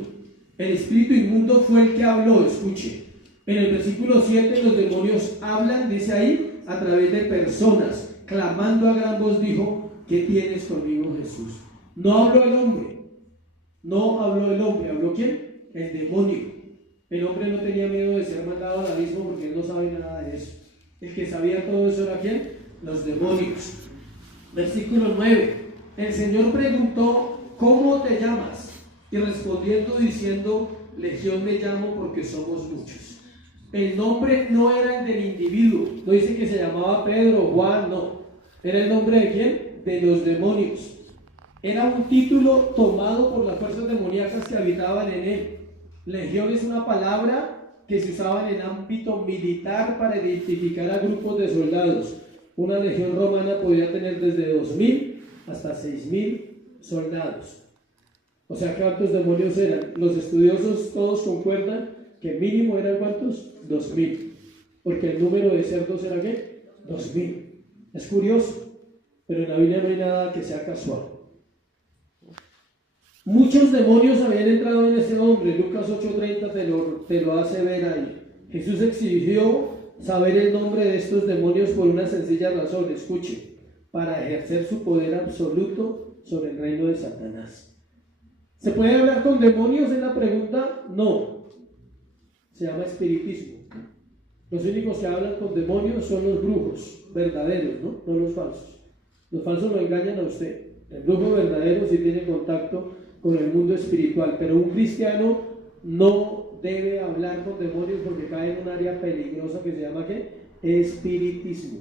El espíritu inmundo fue el que habló, escuche. En el versículo 7 los demonios hablan, dice ahí, a través de personas, clamando a gran voz, dijo: ¿qué tienes conmigo, Jesús? No habló el hombre, ¿habló quién? El demonio. El hombre no tenía miedo de ser mandado al abismo porque él no sabe nada de eso. El que sabía todo eso era ¿quién? Los demonios. Versículo 9: el Señor preguntó: ¿cómo te llamas? Y respondiendo diciendo: Legión me llamo, porque somos muchos. El nombre no era el del individuo, no dice que se llamaba Pedro o Juan, no. ¿Era el nombre de quién? De los demonios. Era un título tomado por las fuerzas demoníacas que habitaban en él. Legión es una palabra que se usaba en el ámbito militar para identificar a grupos de soldados. Una legión romana podía tener desde 2000 hasta 6000 soldados. O sea, ¿cuántos demonios eran? Los estudiosos todos concuerdan que mínimo eran ¿cuántos? 2000. Porque el número de cerdos era ¿qué? 2000. Es curioso, pero en la Biblia no hay nada que sea casual. Muchos demonios habían entrado en ese hombre. Lucas 8:30 te lo hace ver ahí. Jesús exigió saber el nombre de estos demonios por una sencilla razón, escuche: para ejercer su poder absoluto sobre el reino de Satanás. ¿Se puede hablar con demonios? Es la pregunta. No. Se llama espiritismo. Los únicos que hablan con demonios son los brujos verdaderos, no los falsos. Los falsos lo engañan a usted. El brujo verdadero sí tiene contacto con el mundo espiritual, pero un cristiano no debe hablar con demonios porque cae en un área peligrosa que se llama ¿qué? Espiritismo.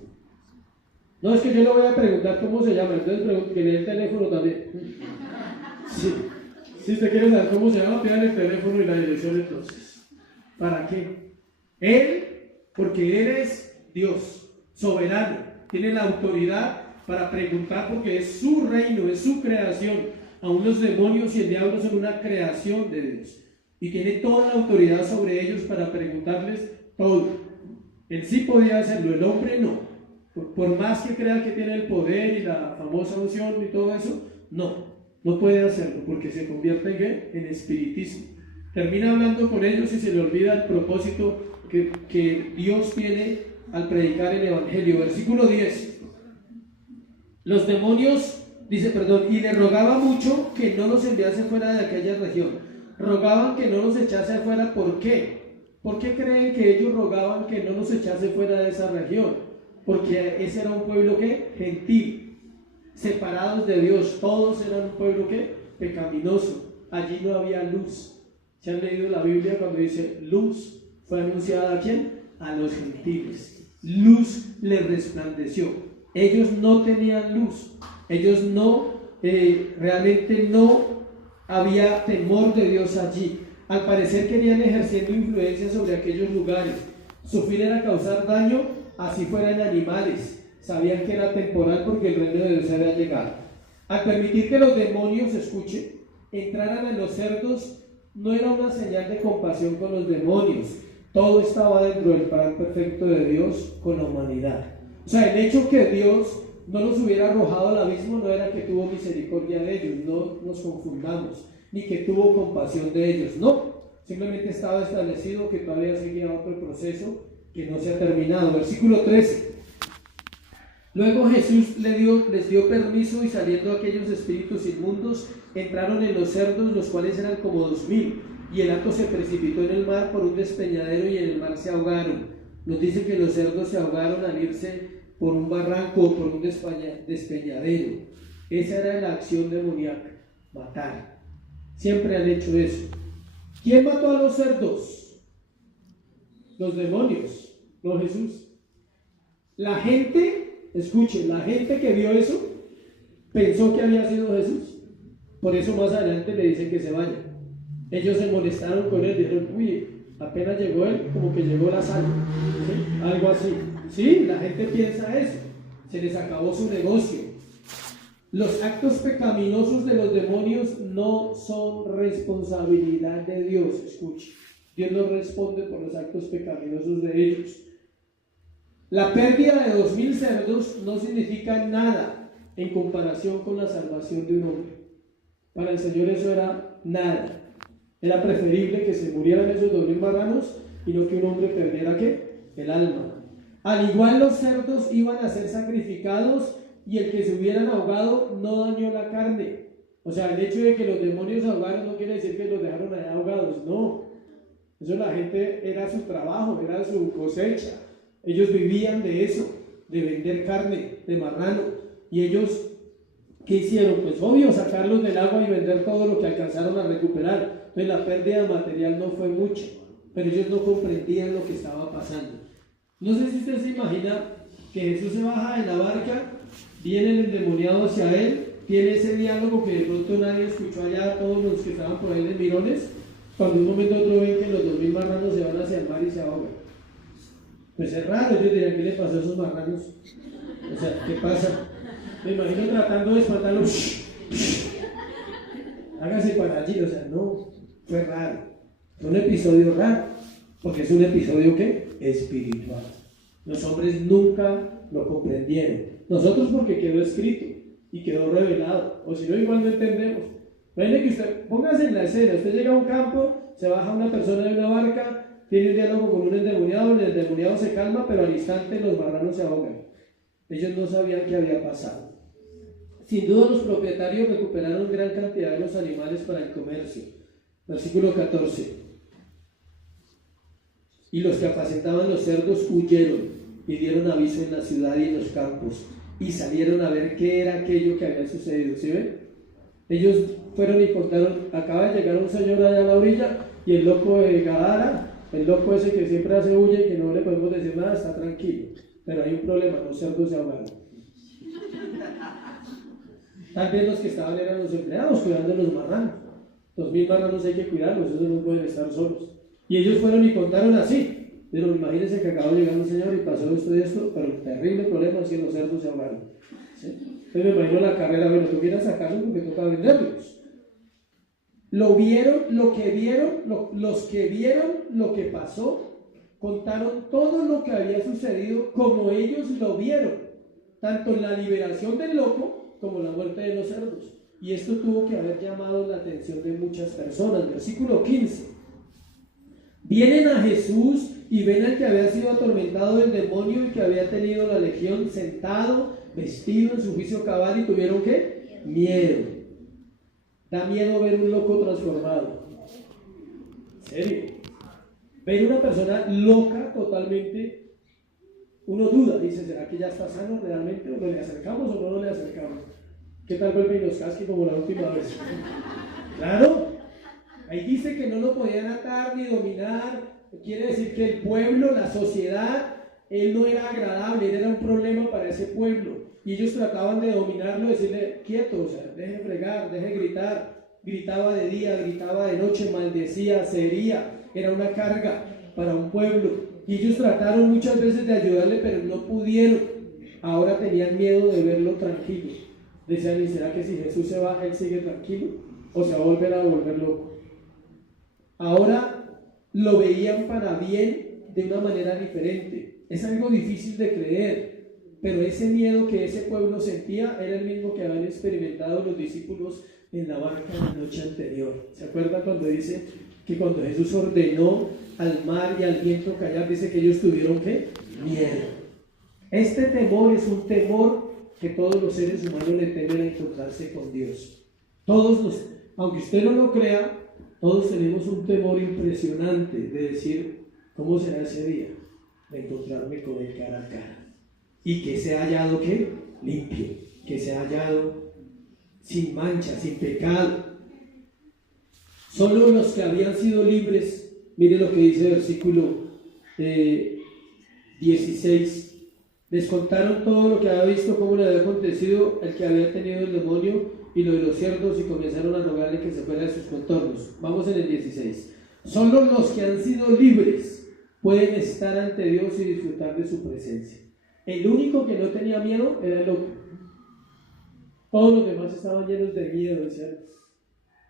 No es que yo le voy a preguntar cómo se llama, entonces que le dé el teléfono también. Sí. Si usted quiere saber cómo se llama, pídale el teléfono y la dirección entonces. ¿Para qué? Él, porque Él es Dios, soberano, tiene la autoridad para preguntar porque es su reino, es su creación. Aún los demonios y el diablo son una creación de Dios y tiene toda la autoridad sobre ellos para preguntarles todo. Él sí podía hacerlo, el hombre no. Por más que crea que tiene el poder y la famosa unción y todo eso, no puede hacerlo, porque se convierte en ¿qué? En espiritismo. Termina hablando con ellos y se le olvida el propósito que Dios tiene al predicar el Evangelio. Versículo 10. Los demonios, y le rogaba mucho que no los enviase fuera de aquella región. Rogaban que no los echase afuera. ¿Por qué? ¿Por qué creen que ellos rogaban que no los echase fuera de esa región? Porque ese era un pueblo ¿qué? Gentil, separados de Dios. Todos eran un pueblo ¿qué? Pecaminoso. Allí no había luz. ¿Se han leído la Biblia cuando dice luz fue anunciada a quién? A los gentiles. Luz les resplandeció. Ellos no tenían luz. Ellos realmente no había temor de Dios allí. Al parecer querían ejerciendo influencia sobre aquellos lugares. Su fin era causar daño, así fueran animales. Sabían que era temporal porque el reino de Dios había llegado. Al permitir que los demonios, entraran en los cerdos, no era una señal de compasión con los demonios. Todo estaba dentro del plan perfecto de Dios con la humanidad. O sea, el hecho que Dios no los hubiera arrojado al abismo no era que tuvo misericordia de ellos, no nos confundamos, ni que tuvo compasión de ellos, no. Simplemente estaba establecido que todavía seguía otro proceso que no se ha terminado. Versículo 13. Luego Jesús les dio permiso y saliendo aquellos espíritus inmundos entraron en los cerdos, los cuales eran como 2000, y el hato se precipitó en el mar por un despeñadero y en el mar se ahogaron. Nos dice que los cerdos se ahogaron al irse por un barranco o por un despeñadero. Esa era la acción demoníaca, matar. Siempre han hecho eso. ¿Quién mató a los cerdos? Los demonios, no Jesús. La gente, la gente que vio eso pensó que había sido Jesús. Por eso más adelante le dicen que se vaya. Ellos se molestaron con él, dijeron, uy, apenas llegó él, como que llegó la sal, ¿sí? Algo así. Sí, la gente piensa eso. Se les acabó su negocio. Los actos pecaminosos de los demonios no son responsabilidad de Dios. Escuche, Dios no responde por los actos pecaminosos de ellos. La pérdida de 2000 cerdos no significa nada en comparación con la salvación de un hombre. Para el Señor eso era nada. Era preferible que se murieran esos 2000 marranos y no que un hombre perdiera ¿qué? El alma. Al igual los cerdos iban a ser sacrificados y el que se hubieran ahogado no dañó la carne. O sea, el hecho de que los demonios ahogaron no quiere decir que los dejaron allá ahogados, no. Eso la gente, era su trabajo, era su cosecha. Ellos vivían de eso, de vender carne de marrano. Y ellos, ¿qué hicieron? Pues obvio, sacarlos del agua y vender todo lo que alcanzaron a recuperar. Entonces la pérdida material no fue mucho, pero ellos no comprendían lo que estaba pasando. No sé si usted se imagina que Jesús se baja de la barca, viene el endemoniado hacia él, tiene ese diálogo que de pronto nadie escuchó allá, todos los que estaban por ahí de mirones, cuando un momento otro ven que los 2000 marranos se van hacia el mar y se ahogan. Pues es raro, ellos dirían, ¿qué le pasó a esos marranos? O sea, ¿qué pasa? Me imagino tratando de espantarlos. Hágase para allí, o sea, no, fue raro. Fue un episodio raro, porque es un episodio ¿qué? Espiritual. Los hombres nunca lo comprendieron. Nosotros porque quedó escrito y quedó revelado, o si no igual no entendemos. Imagínate que usted, póngase en la escena, usted llega a un campo, se baja una persona de una barca, tiene un diálogo con un endemoniado, el endemoniado se calma, pero al instante los marranos se ahogan. Ellos no sabían qué había pasado. Sin duda los propietarios recuperaron gran cantidad de los animales para el comercio. Versículo 14. Y los que apacentaban los cerdos huyeron y dieron aviso en la ciudad y en los campos y salieron a ver qué era aquello que había sucedido. ¿Sí ven? Ellos fueron y contaron, acaba de llegar un señor allá a la orilla y el loco de Gadara, el loco ese que siempre hace huye y que no le podemos decir nada, está tranquilo. Pero hay un problema, los cerdos se ahogaron. Tal vez los que estaban eran los empleados cuidando los marranos. 2000 marranos hay que cuidarlos, esos no pueden estar solos. Y ellos fueron y contaron así. Pero imagínense que acabó de llegar un señor y pasó esto y esto, pero el terrible problema es que los cerdos se ahogaron. ¿Sí? Entonces me imagino la carrera, bueno, tú quieras sacarlos porque toca venderlos. Lo vieron, lo que vieron, los que vieron lo que pasó, contaron todo lo que había sucedido como ellos lo vieron. tanto la liberación del loco como la muerte de los cerdos. Y esto tuvo que haber llamado la atención de muchas personas. Versículo 15. Vienen a Jesús y ven al que había sido atormentado del demonio y que había tenido la legión sentado, vestido en su juicio cabal, y tuvieron ¿qué? Miedo. Da miedo ver un loco transformado. ¿En serio? Ver una persona loca totalmente, uno duda, dice, ¿será que ya está sano realmente? ¿O no le acercamos o no le acercamos? ¿Qué tal vuelve y nos casque como la última vez? Claro, ahí dice que no lo podían atar ni dominar. Quiere decir que el pueblo, la sociedad, él no era agradable, él era un problema para ese pueblo. Y ellos trataban de dominarlo, decirle, quieto, o sea, deje fregar, deje gritar. Gritaba de día, gritaba de noche, maldecía, se hería. Era una carga para un pueblo. Y ellos trataron muchas veces de ayudarle, pero no pudieron. Ahora tenían miedo de verlo tranquilo. Decían, ¿y será que si Jesús se va, él sigue tranquilo? ¿O se va a volver loco? Ahora lo veían para bien de una manera diferente. Es algo difícil de creer, pero ese miedo que ese pueblo sentía era el mismo que habían experimentado los discípulos en la barca la noche anterior. ¿Se acuerdan cuando dice que cuando Jesús ordenó al mar y al viento callar, dice que ellos tuvieron ¿qué? Miedo. Este temor es un temor que todos los seres humanos le temen a encontrarse con Dios. Aunque usted no lo crea, todos tenemos un temor impresionante de decir, ¿cómo será ese día? De encontrarme con él cara a cara. Y que sea hallado ¿qué? Limpio, que sea hallado sin mancha, sin pecado. Solo los que habían sido libres, mire lo que dice el versículo 16, les contaron todo lo que había visto, cómo le había acontecido el que había tenido el demonio y lo de los cerdos, y comenzaron a rogarle que se fuera de sus contornos. Vamos en el 16. Solo los que han sido libres pueden estar ante Dios y disfrutar de su presencia. El único que no tenía miedo era el loco. Todos los demás estaban llenos de miedo, decían,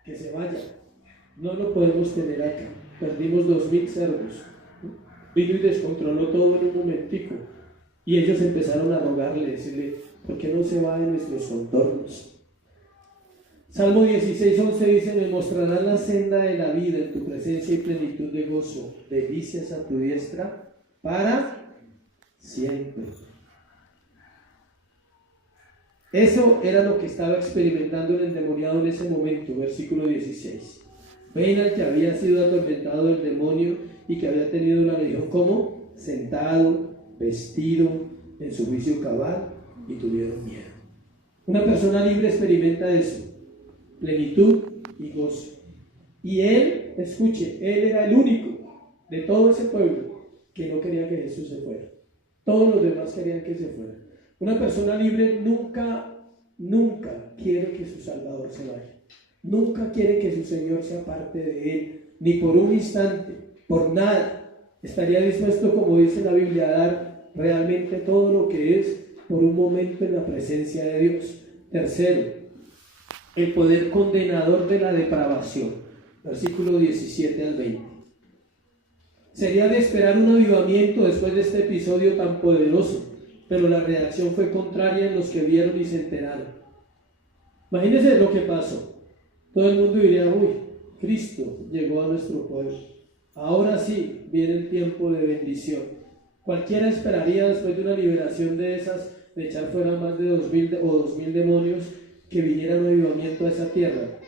que se vaya, no lo podemos tener acá. Perdimos 2000 cerdos, vino y descontroló todo en un momentico, y ellos empezaron a rogarle, decirle, ¿por qué no se va de nuestros contornos? Salmo 16:11 dice, me mostrarás la senda de la vida, en tu presencia y plenitud de gozo, delicias a tu diestra para siempre. Eso era lo que estaba experimentando el endemoniado en ese momento, versículo 16. Ven al que había sido atormentado del demonio y que había tenido la legión como sentado, vestido, en su juicio cabal, y tuvieron miedo. Una persona libre experimenta eso, plenitud y gozo. Y él, escuche, él era el único de todo ese pueblo que no quería que Jesús se fuera. Todos los demás querían que se fuera. Una persona libre nunca quiere que su Salvador se vaya. Nunca quiere que su Señor sea parte de él, ni por un instante, por nada. Estaría dispuesto, como dice la Biblia, a dar realmente todo lo que es por un momento en la presencia de Dios. Tercero, el poder condenador de la depravación. Versículo 17 al 20. Sería de esperar un avivamiento después de este episodio tan poderoso, pero la reacción fue contraria en los que vieron y se enteraron. Imagínense lo que pasó. Todo el mundo diría, uy, Cristo llegó a nuestro pueblo. Ahora sí viene el tiempo de bendición. Cualquiera esperaría, después de una liberación de esas, de echar fuera más de 2000 demonios, que viniera un avivamiento a esa tierra.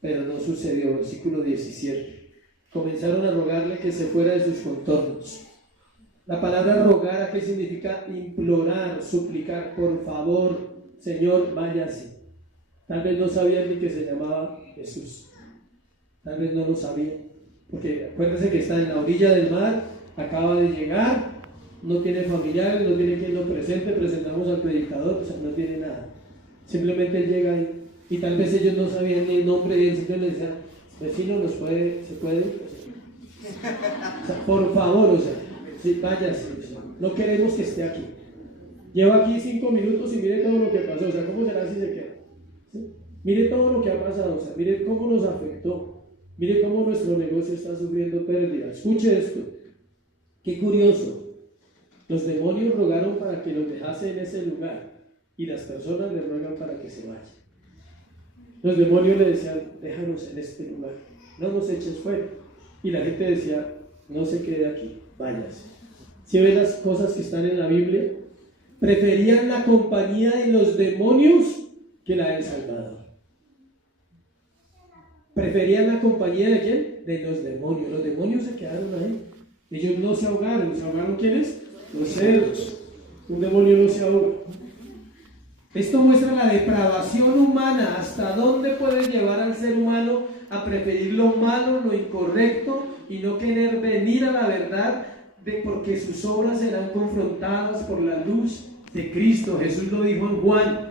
Pero no sucedió. Versículo 17. Comenzaron a rogarle que se fuera de sus contornos. La palabra rogar, ¿a qué significa? Implorar, suplicar, por favor, Señor, váyase. Tal vez no sabían ni que se llamaba Jesús. Tal vez no lo sabían. Porque acuérdense que está en la orilla del mar, acaba de llegar, no tiene familiares, no tiene quien lo presente, presentamos al predicador, o sea, no tiene nada. Simplemente él llega ahí. Y tal vez ellos no sabían ni el nombre de él, simplemente le decían, vecino, ¿se puede? O sea, por favor, o sea, sí, váyase, no queremos que esté aquí. Lleva aquí 5 minutos y mire todo lo que pasó, o sea, ¿cómo será si se queda? ¿Sí? Mire todo lo que ha pasado, o sea, mire cómo nos afectó, mire cómo nuestro negocio está sufriendo pérdida. Escuche esto, qué curioso. Los demonios rogaron para que los dejase en ese lugar, y las personas le ruegan para que se vaya. Los demonios le decían, déjanos en este lugar, no nos eches fuera. Y la gente decía, no se quede aquí, váyase. Si ven las cosas que están en la Biblia, preferían la compañía de los demonios que la del Salvador. Preferían la compañía de ¿quién? De los demonios. Los demonios se quedaron ahí. Ellos no se ahogaron. ¿Se ahogaron quiénes? Los cerdos. Un demonio no se ahoga. Esto muestra la depravación humana, hasta dónde puede llevar al ser humano a preferir lo malo, lo incorrecto y no querer venir a la verdad, porque sus obras serán confrontadas por la luz de Cristo. Jesús lo dijo en Juan.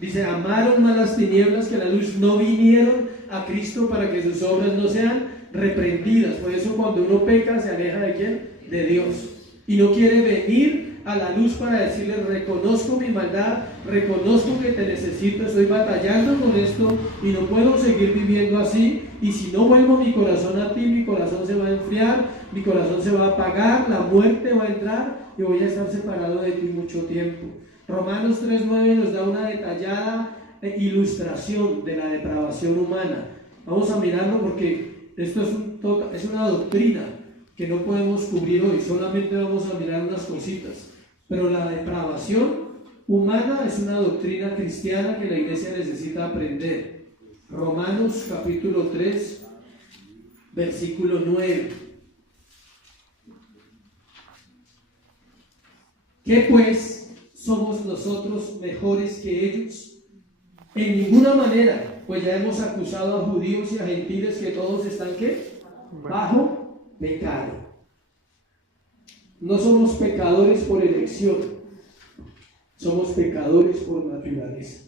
Dice, amaron más las tinieblas que la luz, no vinieron a Cristo para que sus obras no sean reprendidas. Por eso cuando uno peca se aleja de ¿quién? De Dios. Y no quiere venir a la luz para decirle, reconozco mi maldad, reconozco que te necesito, estoy batallando con esto y no puedo seguir viviendo así, y si no vuelvo mi corazón a ti, mi corazón se va a enfriar, mi corazón se va a apagar, la muerte va a entrar y voy a estar separado de ti mucho tiempo. Romanos 3:9 nos da una detallada ilustración de la depravación humana. Vamos a mirarlo porque esto es una doctrina que no podemos cubrir hoy, solamente vamos a mirar unas cositas. Pero la depravación humana es una doctrina cristiana que la iglesia necesita aprender. Romanos capítulo 3, versículo 9. ¿Qué pues somos nosotros mejores que ellos? En ninguna manera, pues ya hemos acusado a judíos y a gentiles que todos están ¿qué? Bajo pecado. No somos pecadores por elección, somos pecadores por naturaleza.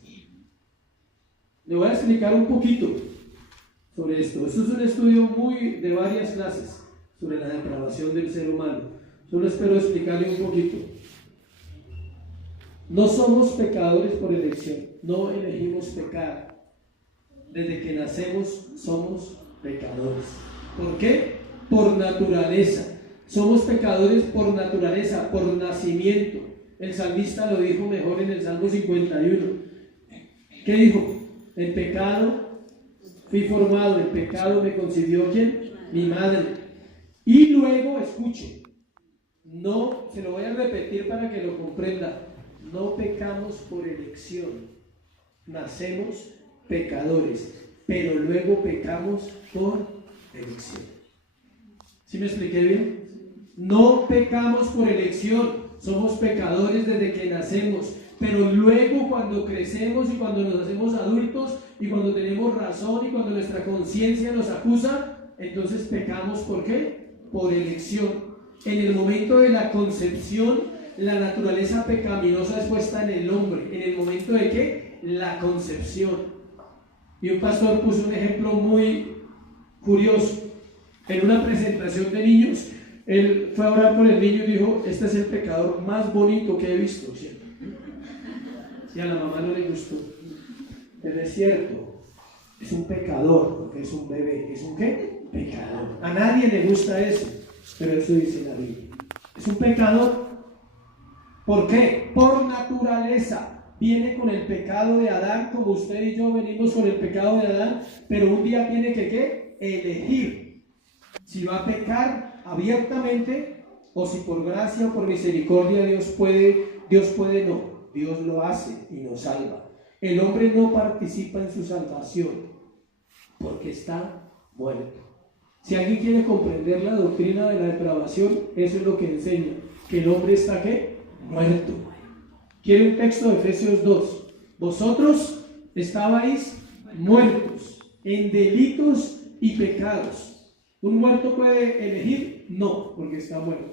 Le voy a explicar un poquito sobre esto. Esto es un estudio de varias clases sobre la depravación del ser humano. Solo espero explicarle un poquito. No somos pecadores por elección, no elegimos pecar. Desde que nacemos somos pecadores. ¿Por qué? Por naturaleza. Somos pecadores por naturaleza, por nacimiento. El salmista lo dijo mejor en el Salmo 51. ¿Qué dijo? En pecado fui formado, en pecado me concibió ¿quién? Mi madre. Y luego, escuche, no, se lo voy a repetir para que lo comprenda. No pecamos por elección, nacemos pecadores, pero luego pecamos por elección. ¿Sí me expliqué bien? No pecamos por elección, somos pecadores desde que nacemos, pero luego cuando crecemos y cuando nos hacemos adultos y cuando tenemos razón y cuando nuestra conciencia nos acusa, entonces pecamos. ¿Por qué? Por elección. En el momento de la concepción, la naturaleza pecaminosa es puesta en el hombre. ¿En el momento de qué? La concepción. Y un pastor puso un ejemplo muy curioso. En una presentación de niños, él fue a orar por el niño y dijo, este es el pecador más bonito que he visto, ¿cierto? Y a la mamá no le gustó. Pero es cierto, es un pecador, porque es un bebé. ¿Es un qué? Pecador. A nadie le gusta eso, pero eso dice la Biblia. Es un pecador. ¿Por qué? Por naturaleza. Viene con el pecado de Adán, como usted y yo venimos con el pecado de Adán, pero un día tiene que ¿qué? Elegir si va a pecar abiertamente o si por gracia o por misericordia Dios puede no, Dios lo hace y nos salva. El hombre no participa en su salvación porque está muerto. Si alguien quiere comprender la doctrina de la depravación, eso es lo que enseña, que el hombre está ¿qué? Muerto. Quiere un texto de Efesios 2. Vosotros estabais muertos en delitos y pecados. ¿Un muerto puede elegir? No, porque está muerto.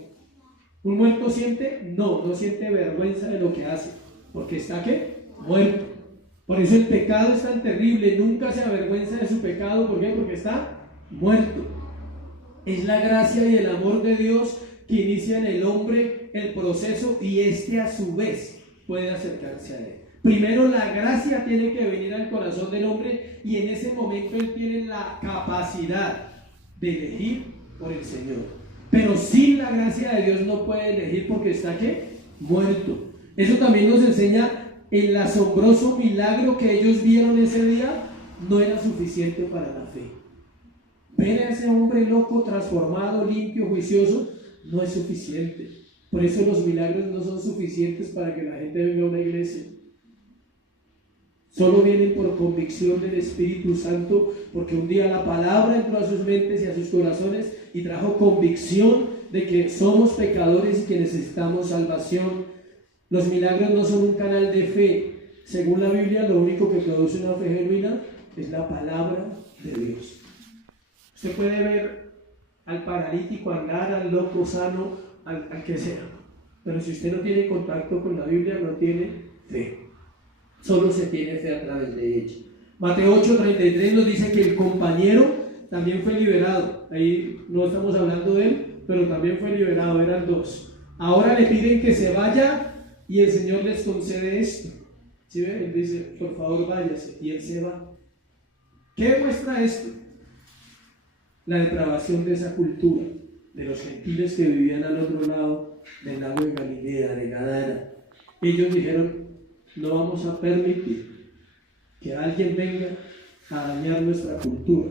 ¿Un muerto siente? No, no siente vergüenza de lo que hace, porque está ¿qué? Muerto. Por eso el pecado es tan terrible, nunca se avergüenza de su pecado. ¿Por qué? Porque está muerto. Es la gracia y el amor de Dios que inicia en el hombre el proceso y este a su vez puede acercarse a él. Primero la gracia tiene que venir al corazón del hombre y en ese momento él tiene la capacidad de elegir por el Señor. Pero sin la gracia de Dios no puede elegir porque está ¿qué? Muerto. Eso también nos enseña el asombroso milagro que ellos vieron ese día no era suficiente para la fe. Ver a ese hombre loco, transformado, limpio, juicioso, no es suficiente. Por eso los milagros no son suficientes para que la gente venga a una iglesia. Solo vienen por convicción del Espíritu Santo, porque un día la palabra entró a sus mentes y a sus corazones y trajo convicción de que somos pecadores y que necesitamos salvación. Los milagros no son un canal de fe. Según la Biblia, lo único que produce una fe genuina es la palabra de Dios. Usted puede ver al paralítico andar, al loco sano, al que sea, pero si usted no tiene contacto con la Biblia, no tiene fe. Solo se tiene fe a través de ella. Mateo 8:33 nos dice que el compañero también fue liberado. Ahí no estamos hablando de él, pero también fue liberado, eran dos. Ahora le piden que se vaya y el Señor les concede esto. ¿Sí ve? Él dice, por favor váyase, y él se va. ¿Qué demuestra esto? La depravación de esa cultura, de los gentiles que vivían al otro lado del lago de Galilea, de Gadara. Ellos dijeron, no vamos a permitir que alguien venga a dañar nuestra cultura,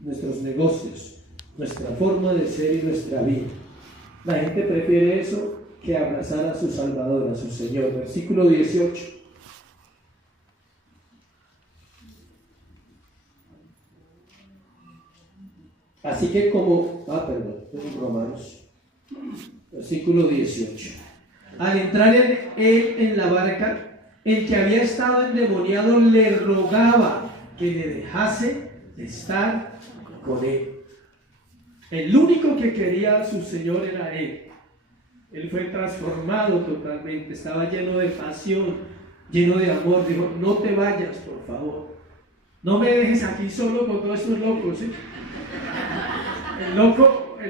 nuestros negocios, nuestra forma de ser y nuestra vida. La gente prefiere eso que abrazar a su Salvador, a su Señor. Versículo 18. Así que en Romanos, versículo 18. Al entrar él en la barca, el que había estado endemoniado le rogaba que le dejase de estar con él. El único que quería a su Señor era él. Él fue transformado totalmente, estaba lleno de pasión, lleno de amor. Dijo, no te vayas, por favor. No me dejes aquí solo con todos estos locos, ¿sí? El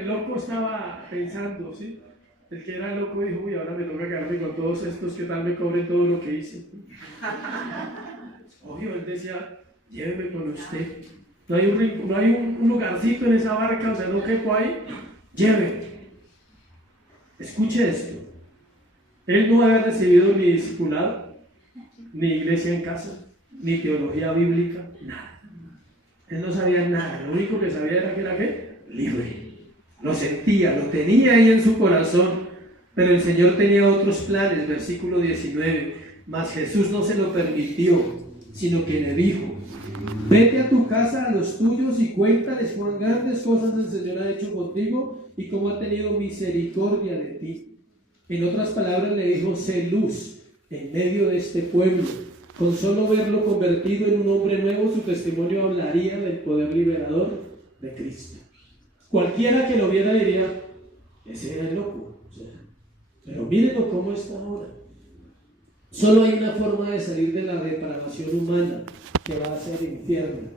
loco estaba pensando, ¿sí? El que era loco dijo, uy, ahora me toca quedarme con todos estos, que tal me cobren todo lo que hice. Obvio, él decía, lléveme con usted. No hay un lugarcito en esa barca, o sea, no quepo ahí, lléveme. Escuche esto. Él no había recibido ni discipulado, ni iglesia en casa, ni teología bíblica, nada. Él no sabía nada, lo único que sabía era que era ¿qué? Libre. Lo sentía, lo tenía ahí en su corazón, pero el Señor tenía otros planes. Versículo 19, mas Jesús no se lo permitió, sino que le dijo, vete a tu casa, a los tuyos, y cuéntales cuán grandes cosas el Señor ha hecho contigo y cómo ha tenido misericordia de ti. En otras palabras le dijo, sé luz en medio de este pueblo. Con solo verlo convertido en un hombre nuevo, su testimonio hablaría del poder liberador de Cristo. Cualquiera que lo viera diría, ese era el loco. O sea, pero mírenlo cómo está ahora. Solo hay una forma de salir de la depravación humana que va a ser el infierno,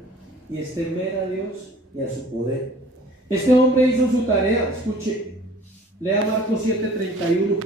y es temer a Dios y a su poder. Este hombre hizo su tarea. Escuche, lea Marcos 7:31.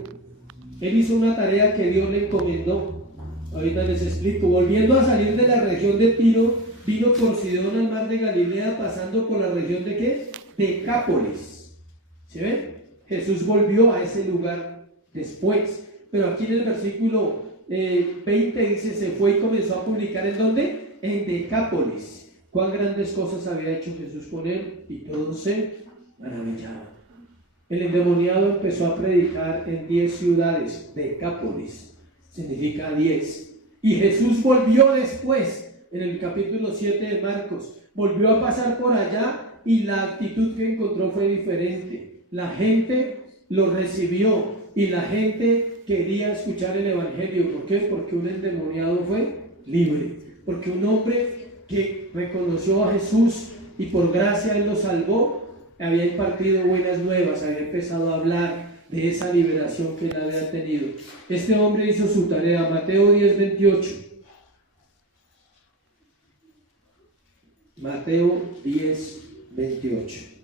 Él hizo una tarea que Dios le encomendó. Ahorita les explico. Volviendo a salir de la región de Tiro, vino por Sidón al mar de Galilea, pasando por la región de ¿qué? Decápolis. ¿Sí ven? Jesús volvió a ese lugar después, pero aquí en el versículo 20 dice, se fue y comenzó a publicar ¿en dónde? En Decápolis. Cuán grandes cosas había hecho Jesús con él, y todos se maravillaban. El endemoniado empezó a predicar en 10 ciudades. Decápolis significa 10. Y Jesús volvió después, en el capítulo 7 de Marcos, volvió a pasar por allá, y la actitud que encontró fue diferente. La gente lo recibió y la gente quería escuchar el evangelio. ¿Por qué? Porque un endemoniado fue libre, porque un hombre que reconoció a Jesús y por gracia él lo salvó, había impartido buenas nuevas, había empezado a hablar de esa liberación que él había tenido. Este hombre hizo su tarea. Mateo 10:28. Mateo 10:28.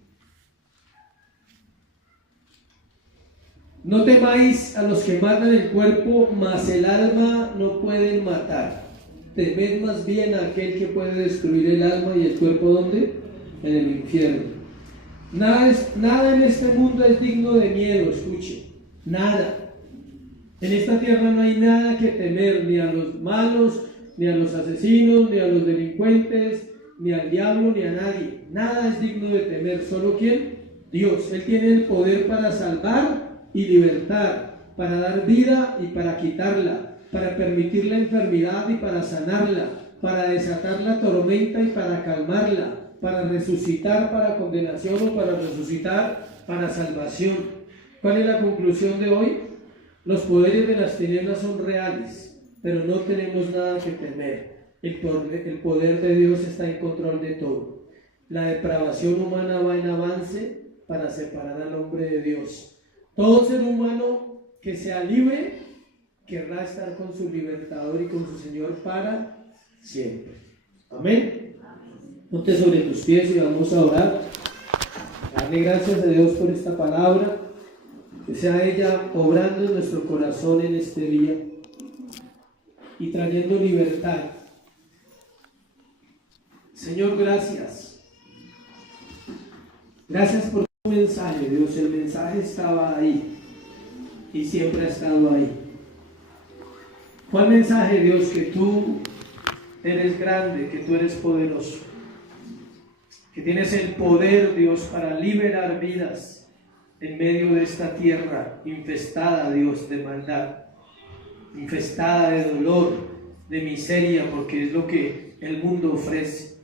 No temáis a los que matan el cuerpo, mas el alma no pueden matar. Temed más bien a aquel que puede destruir el alma y el cuerpo, ¿dónde? En el infierno. Nada en este mundo es digno de miedo, escuche. Nada. En esta tierra no hay nada que temer, ni a los malos, ni a los asesinos, ni a los delincuentes, ni al diablo, ni a nadie. Nada es digno de temer. ¿Solo quién? Dios. Él tiene el poder para salvar y libertar, para dar vida y para quitarla, para permitir la enfermedad y para sanarla, para desatar la tormenta y para calmarla, para resucitar para condenación o para resucitar para salvación. ¿Cuál es la conclusión de hoy? Los poderes de las tinieblas son reales, pero no tenemos nada que temer. El poder de Dios está en control de todo. La depravación humana va en avance para separar al hombre de Dios. Todo ser humano que sea libre querrá estar con su libertador y con su Señor para siempre. Amén. Ponte sobre tus pies y vamos a orar. Darle gracias a Dios por esta palabra, que sea ella obrando en nuestro corazón en este día y trayendo libertad. Señor, gracias. Gracias por tu mensaje, Dios. El mensaje estaba ahí y siempre ha estado ahí. ¿Cuál mensaje, Dios? Que tú eres grande, que tú eres poderoso, que tienes el poder, Dios, para liberar vidas en medio de esta tierra infestada, Dios, de maldad, infestada de dolor, de miseria, porque es lo que el mundo ofrece.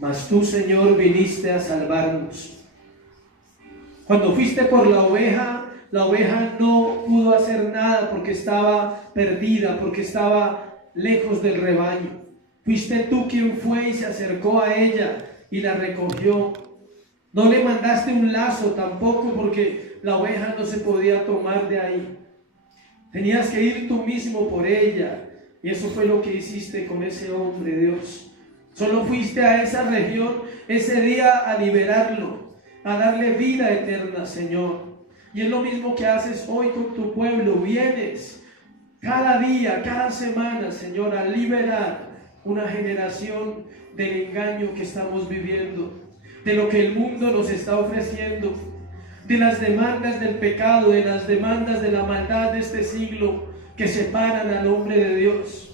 Mas tú, Señor, viniste a salvarnos. Cuando fuiste por la oveja no pudo hacer nada porque estaba perdida, porque estaba lejos del rebaño. Fuiste tú quien fue y se acercó a ella y la recogió. No le mandaste un lazo tampoco, porque la oveja no se podía tomar de ahí. Tenías que ir tú mismo por ella, y eso fue lo que hiciste con ese hombre, Dios. Solo fuiste a esa región ese día a liberarlo, a darle vida eterna, Señor. Y es lo mismo que haces hoy con tu pueblo. Vienes cada día, cada semana, Señor, a liberar una generación del engaño que estamos viviendo, de lo que el mundo nos está ofreciendo, de las demandas del pecado, de las demandas de la maldad de este siglo que separan al hombre de Dios.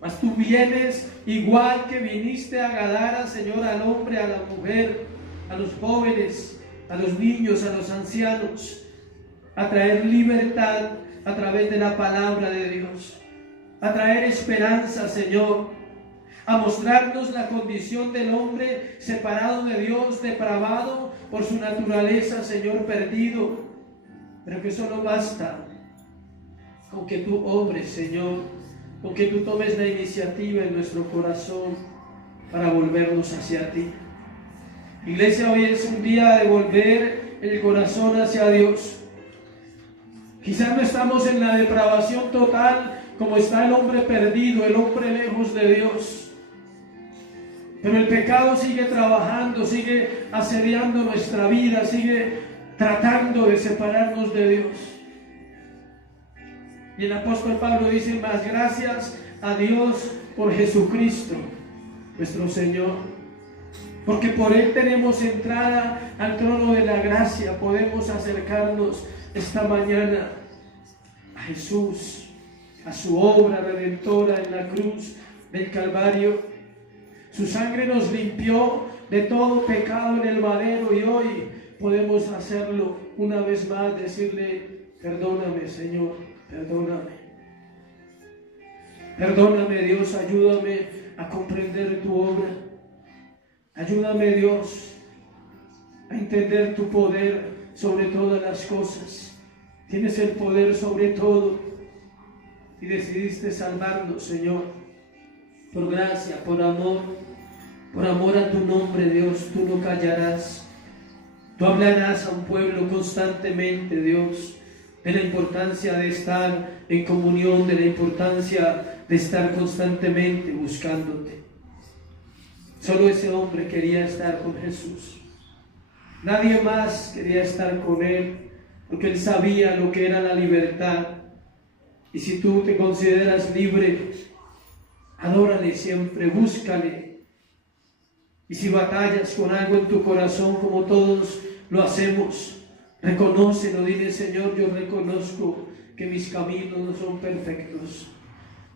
Mas tú vienes igual que viniste a Gadara, Señor, al hombre, a la mujer, a los jóvenes, a los niños, a los ancianos, a traer libertad a través de la palabra de Dios, a traer esperanza, Señor, a mostrarnos la condición del hombre separado de Dios, depravado por su naturaleza, Señor, perdido, pero que solo basta con que tú obres, Señor, con que tú tomes la iniciativa en nuestro corazón para volvernos hacia ti. Iglesia, hoy es un día de volver el corazón hacia Dios. Quizás no estamos en la depravación total como está el hombre perdido, el hombre lejos de Dios. Pero el pecado sigue trabajando, sigue asediando nuestra vida, sigue tratando de separarnos de Dios. Y el apóstol Pablo dice: más gracias a Dios por Jesucristo, nuestro Señor. Porque por Él tenemos entrada al trono de la gracia, podemos acercarnos esta mañana a Jesús, a su obra redentora en la cruz del Calvario. Su sangre nos limpió de todo pecado en el madero, y hoy podemos hacerlo una vez más, decirle: perdóname, Señor, perdóname. Perdóname, Dios, ayúdame a comprender tu obra. Ayúdame, Dios, a entender tu poder sobre todas las cosas. Tienes el poder sobre todo y decidiste salvarnos, Señor, por gracia, por amor a tu nombre, Dios. Tú no callarás, tú hablarás a un pueblo constantemente, Dios, de la importancia de estar en comunión, de la importancia de estar constantemente buscándote. Solo ese hombre quería estar con Jesús. Nadie más quería estar con Él, porque Él sabía lo que era la libertad. Y si tú te consideras libre, adórale siempre, búscale. Y si batallas con algo en tu corazón, como todos lo hacemos, reconócelo, dile: Señor, yo reconozco que mis caminos no son perfectos.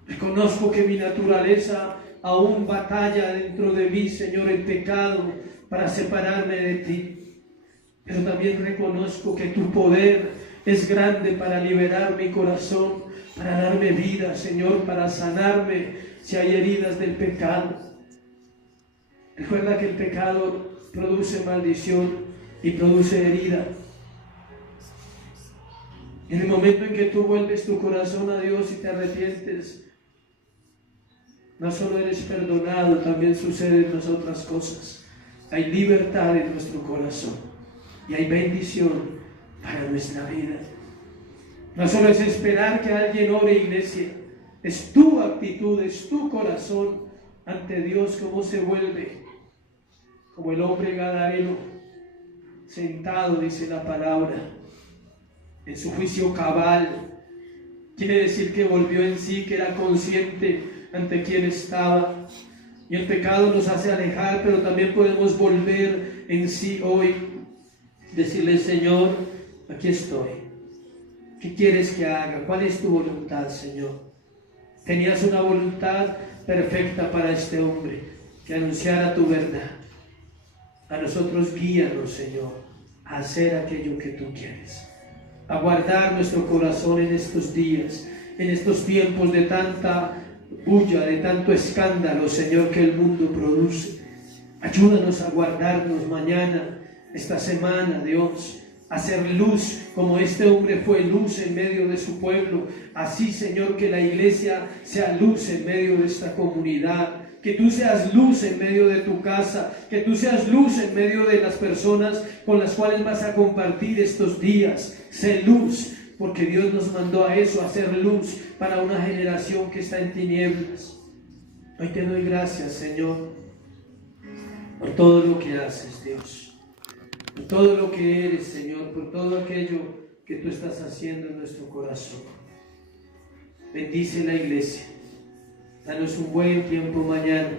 Reconozco que mi naturaleza aún batalla dentro de mí, Señor, el pecado para separarme de ti. Pero también reconozco que tu poder es grande para liberar mi corazón, para darme vida, Señor, para sanarme si hay heridas del pecado. Recuerda que el pecado produce maldición y produce herida. En el momento en que tú vuelves tu corazón a Dios y te arrepientes, no solo eres perdonado, también suceden las otras cosas. Hay libertad en nuestro corazón y hay bendición para nuestra vida. No solo es esperar que alguien ore, iglesia, es tu actitud, es tu corazón ante Dios, cómo se vuelve como el hombre gadareno, sentado, dice la palabra, en su juicio cabal. Quiere decir que volvió en sí, que era consciente ante quién estaba. Y el pecado nos hace alejar, pero también podemos volver en sí hoy, decirle: Señor, aquí estoy. ¿Qué quieres que haga? ¿Cuál es tu voluntad, Señor? Tenías una voluntad perfecta para este hombre, que anunciara tu verdad. A nosotros guíanos, Señor, a hacer aquello que tú quieres, a guardar nuestro corazón en estos días, en estos tiempos de tanta bulla, de tanto escándalo, Señor, que el mundo produce. Ayúdanos a guardarnos mañana, esta semana, Dios, a ser luz, como este hombre fue luz en medio de su pueblo. Así, Señor, que la iglesia sea luz en medio de esta comunidad. Que tú seas luz en medio de tu casa, que tú seas luz en medio de las personas con las cuales vas a compartir estos días. Sé luz, porque Dios nos mandó a eso, a ser luz para una generación que está en tinieblas. Hoy te doy gracias, Señor, por todo lo que haces, Dios, por todo lo que eres, Señor, por todo aquello que tú estás haciendo en nuestro corazón. Bendice la iglesia. Danos un buen tiempo mañana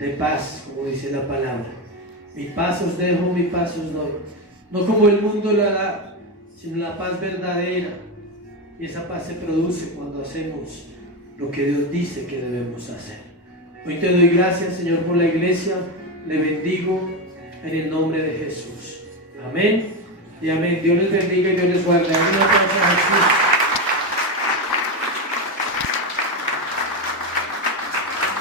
de paz, como dice la palabra. Mi paz os dejo, mi paz os doy. No como el mundo la da, sino la paz verdadera. Y esa paz se produce cuando hacemos lo que Dios dice que debemos hacer. Hoy te doy gracias, Señor, por la iglesia. Le bendigo en el nombre de Jesús. Amén y amén. Dios les bendiga y Dios les guarde. Un aplauso a Jesús.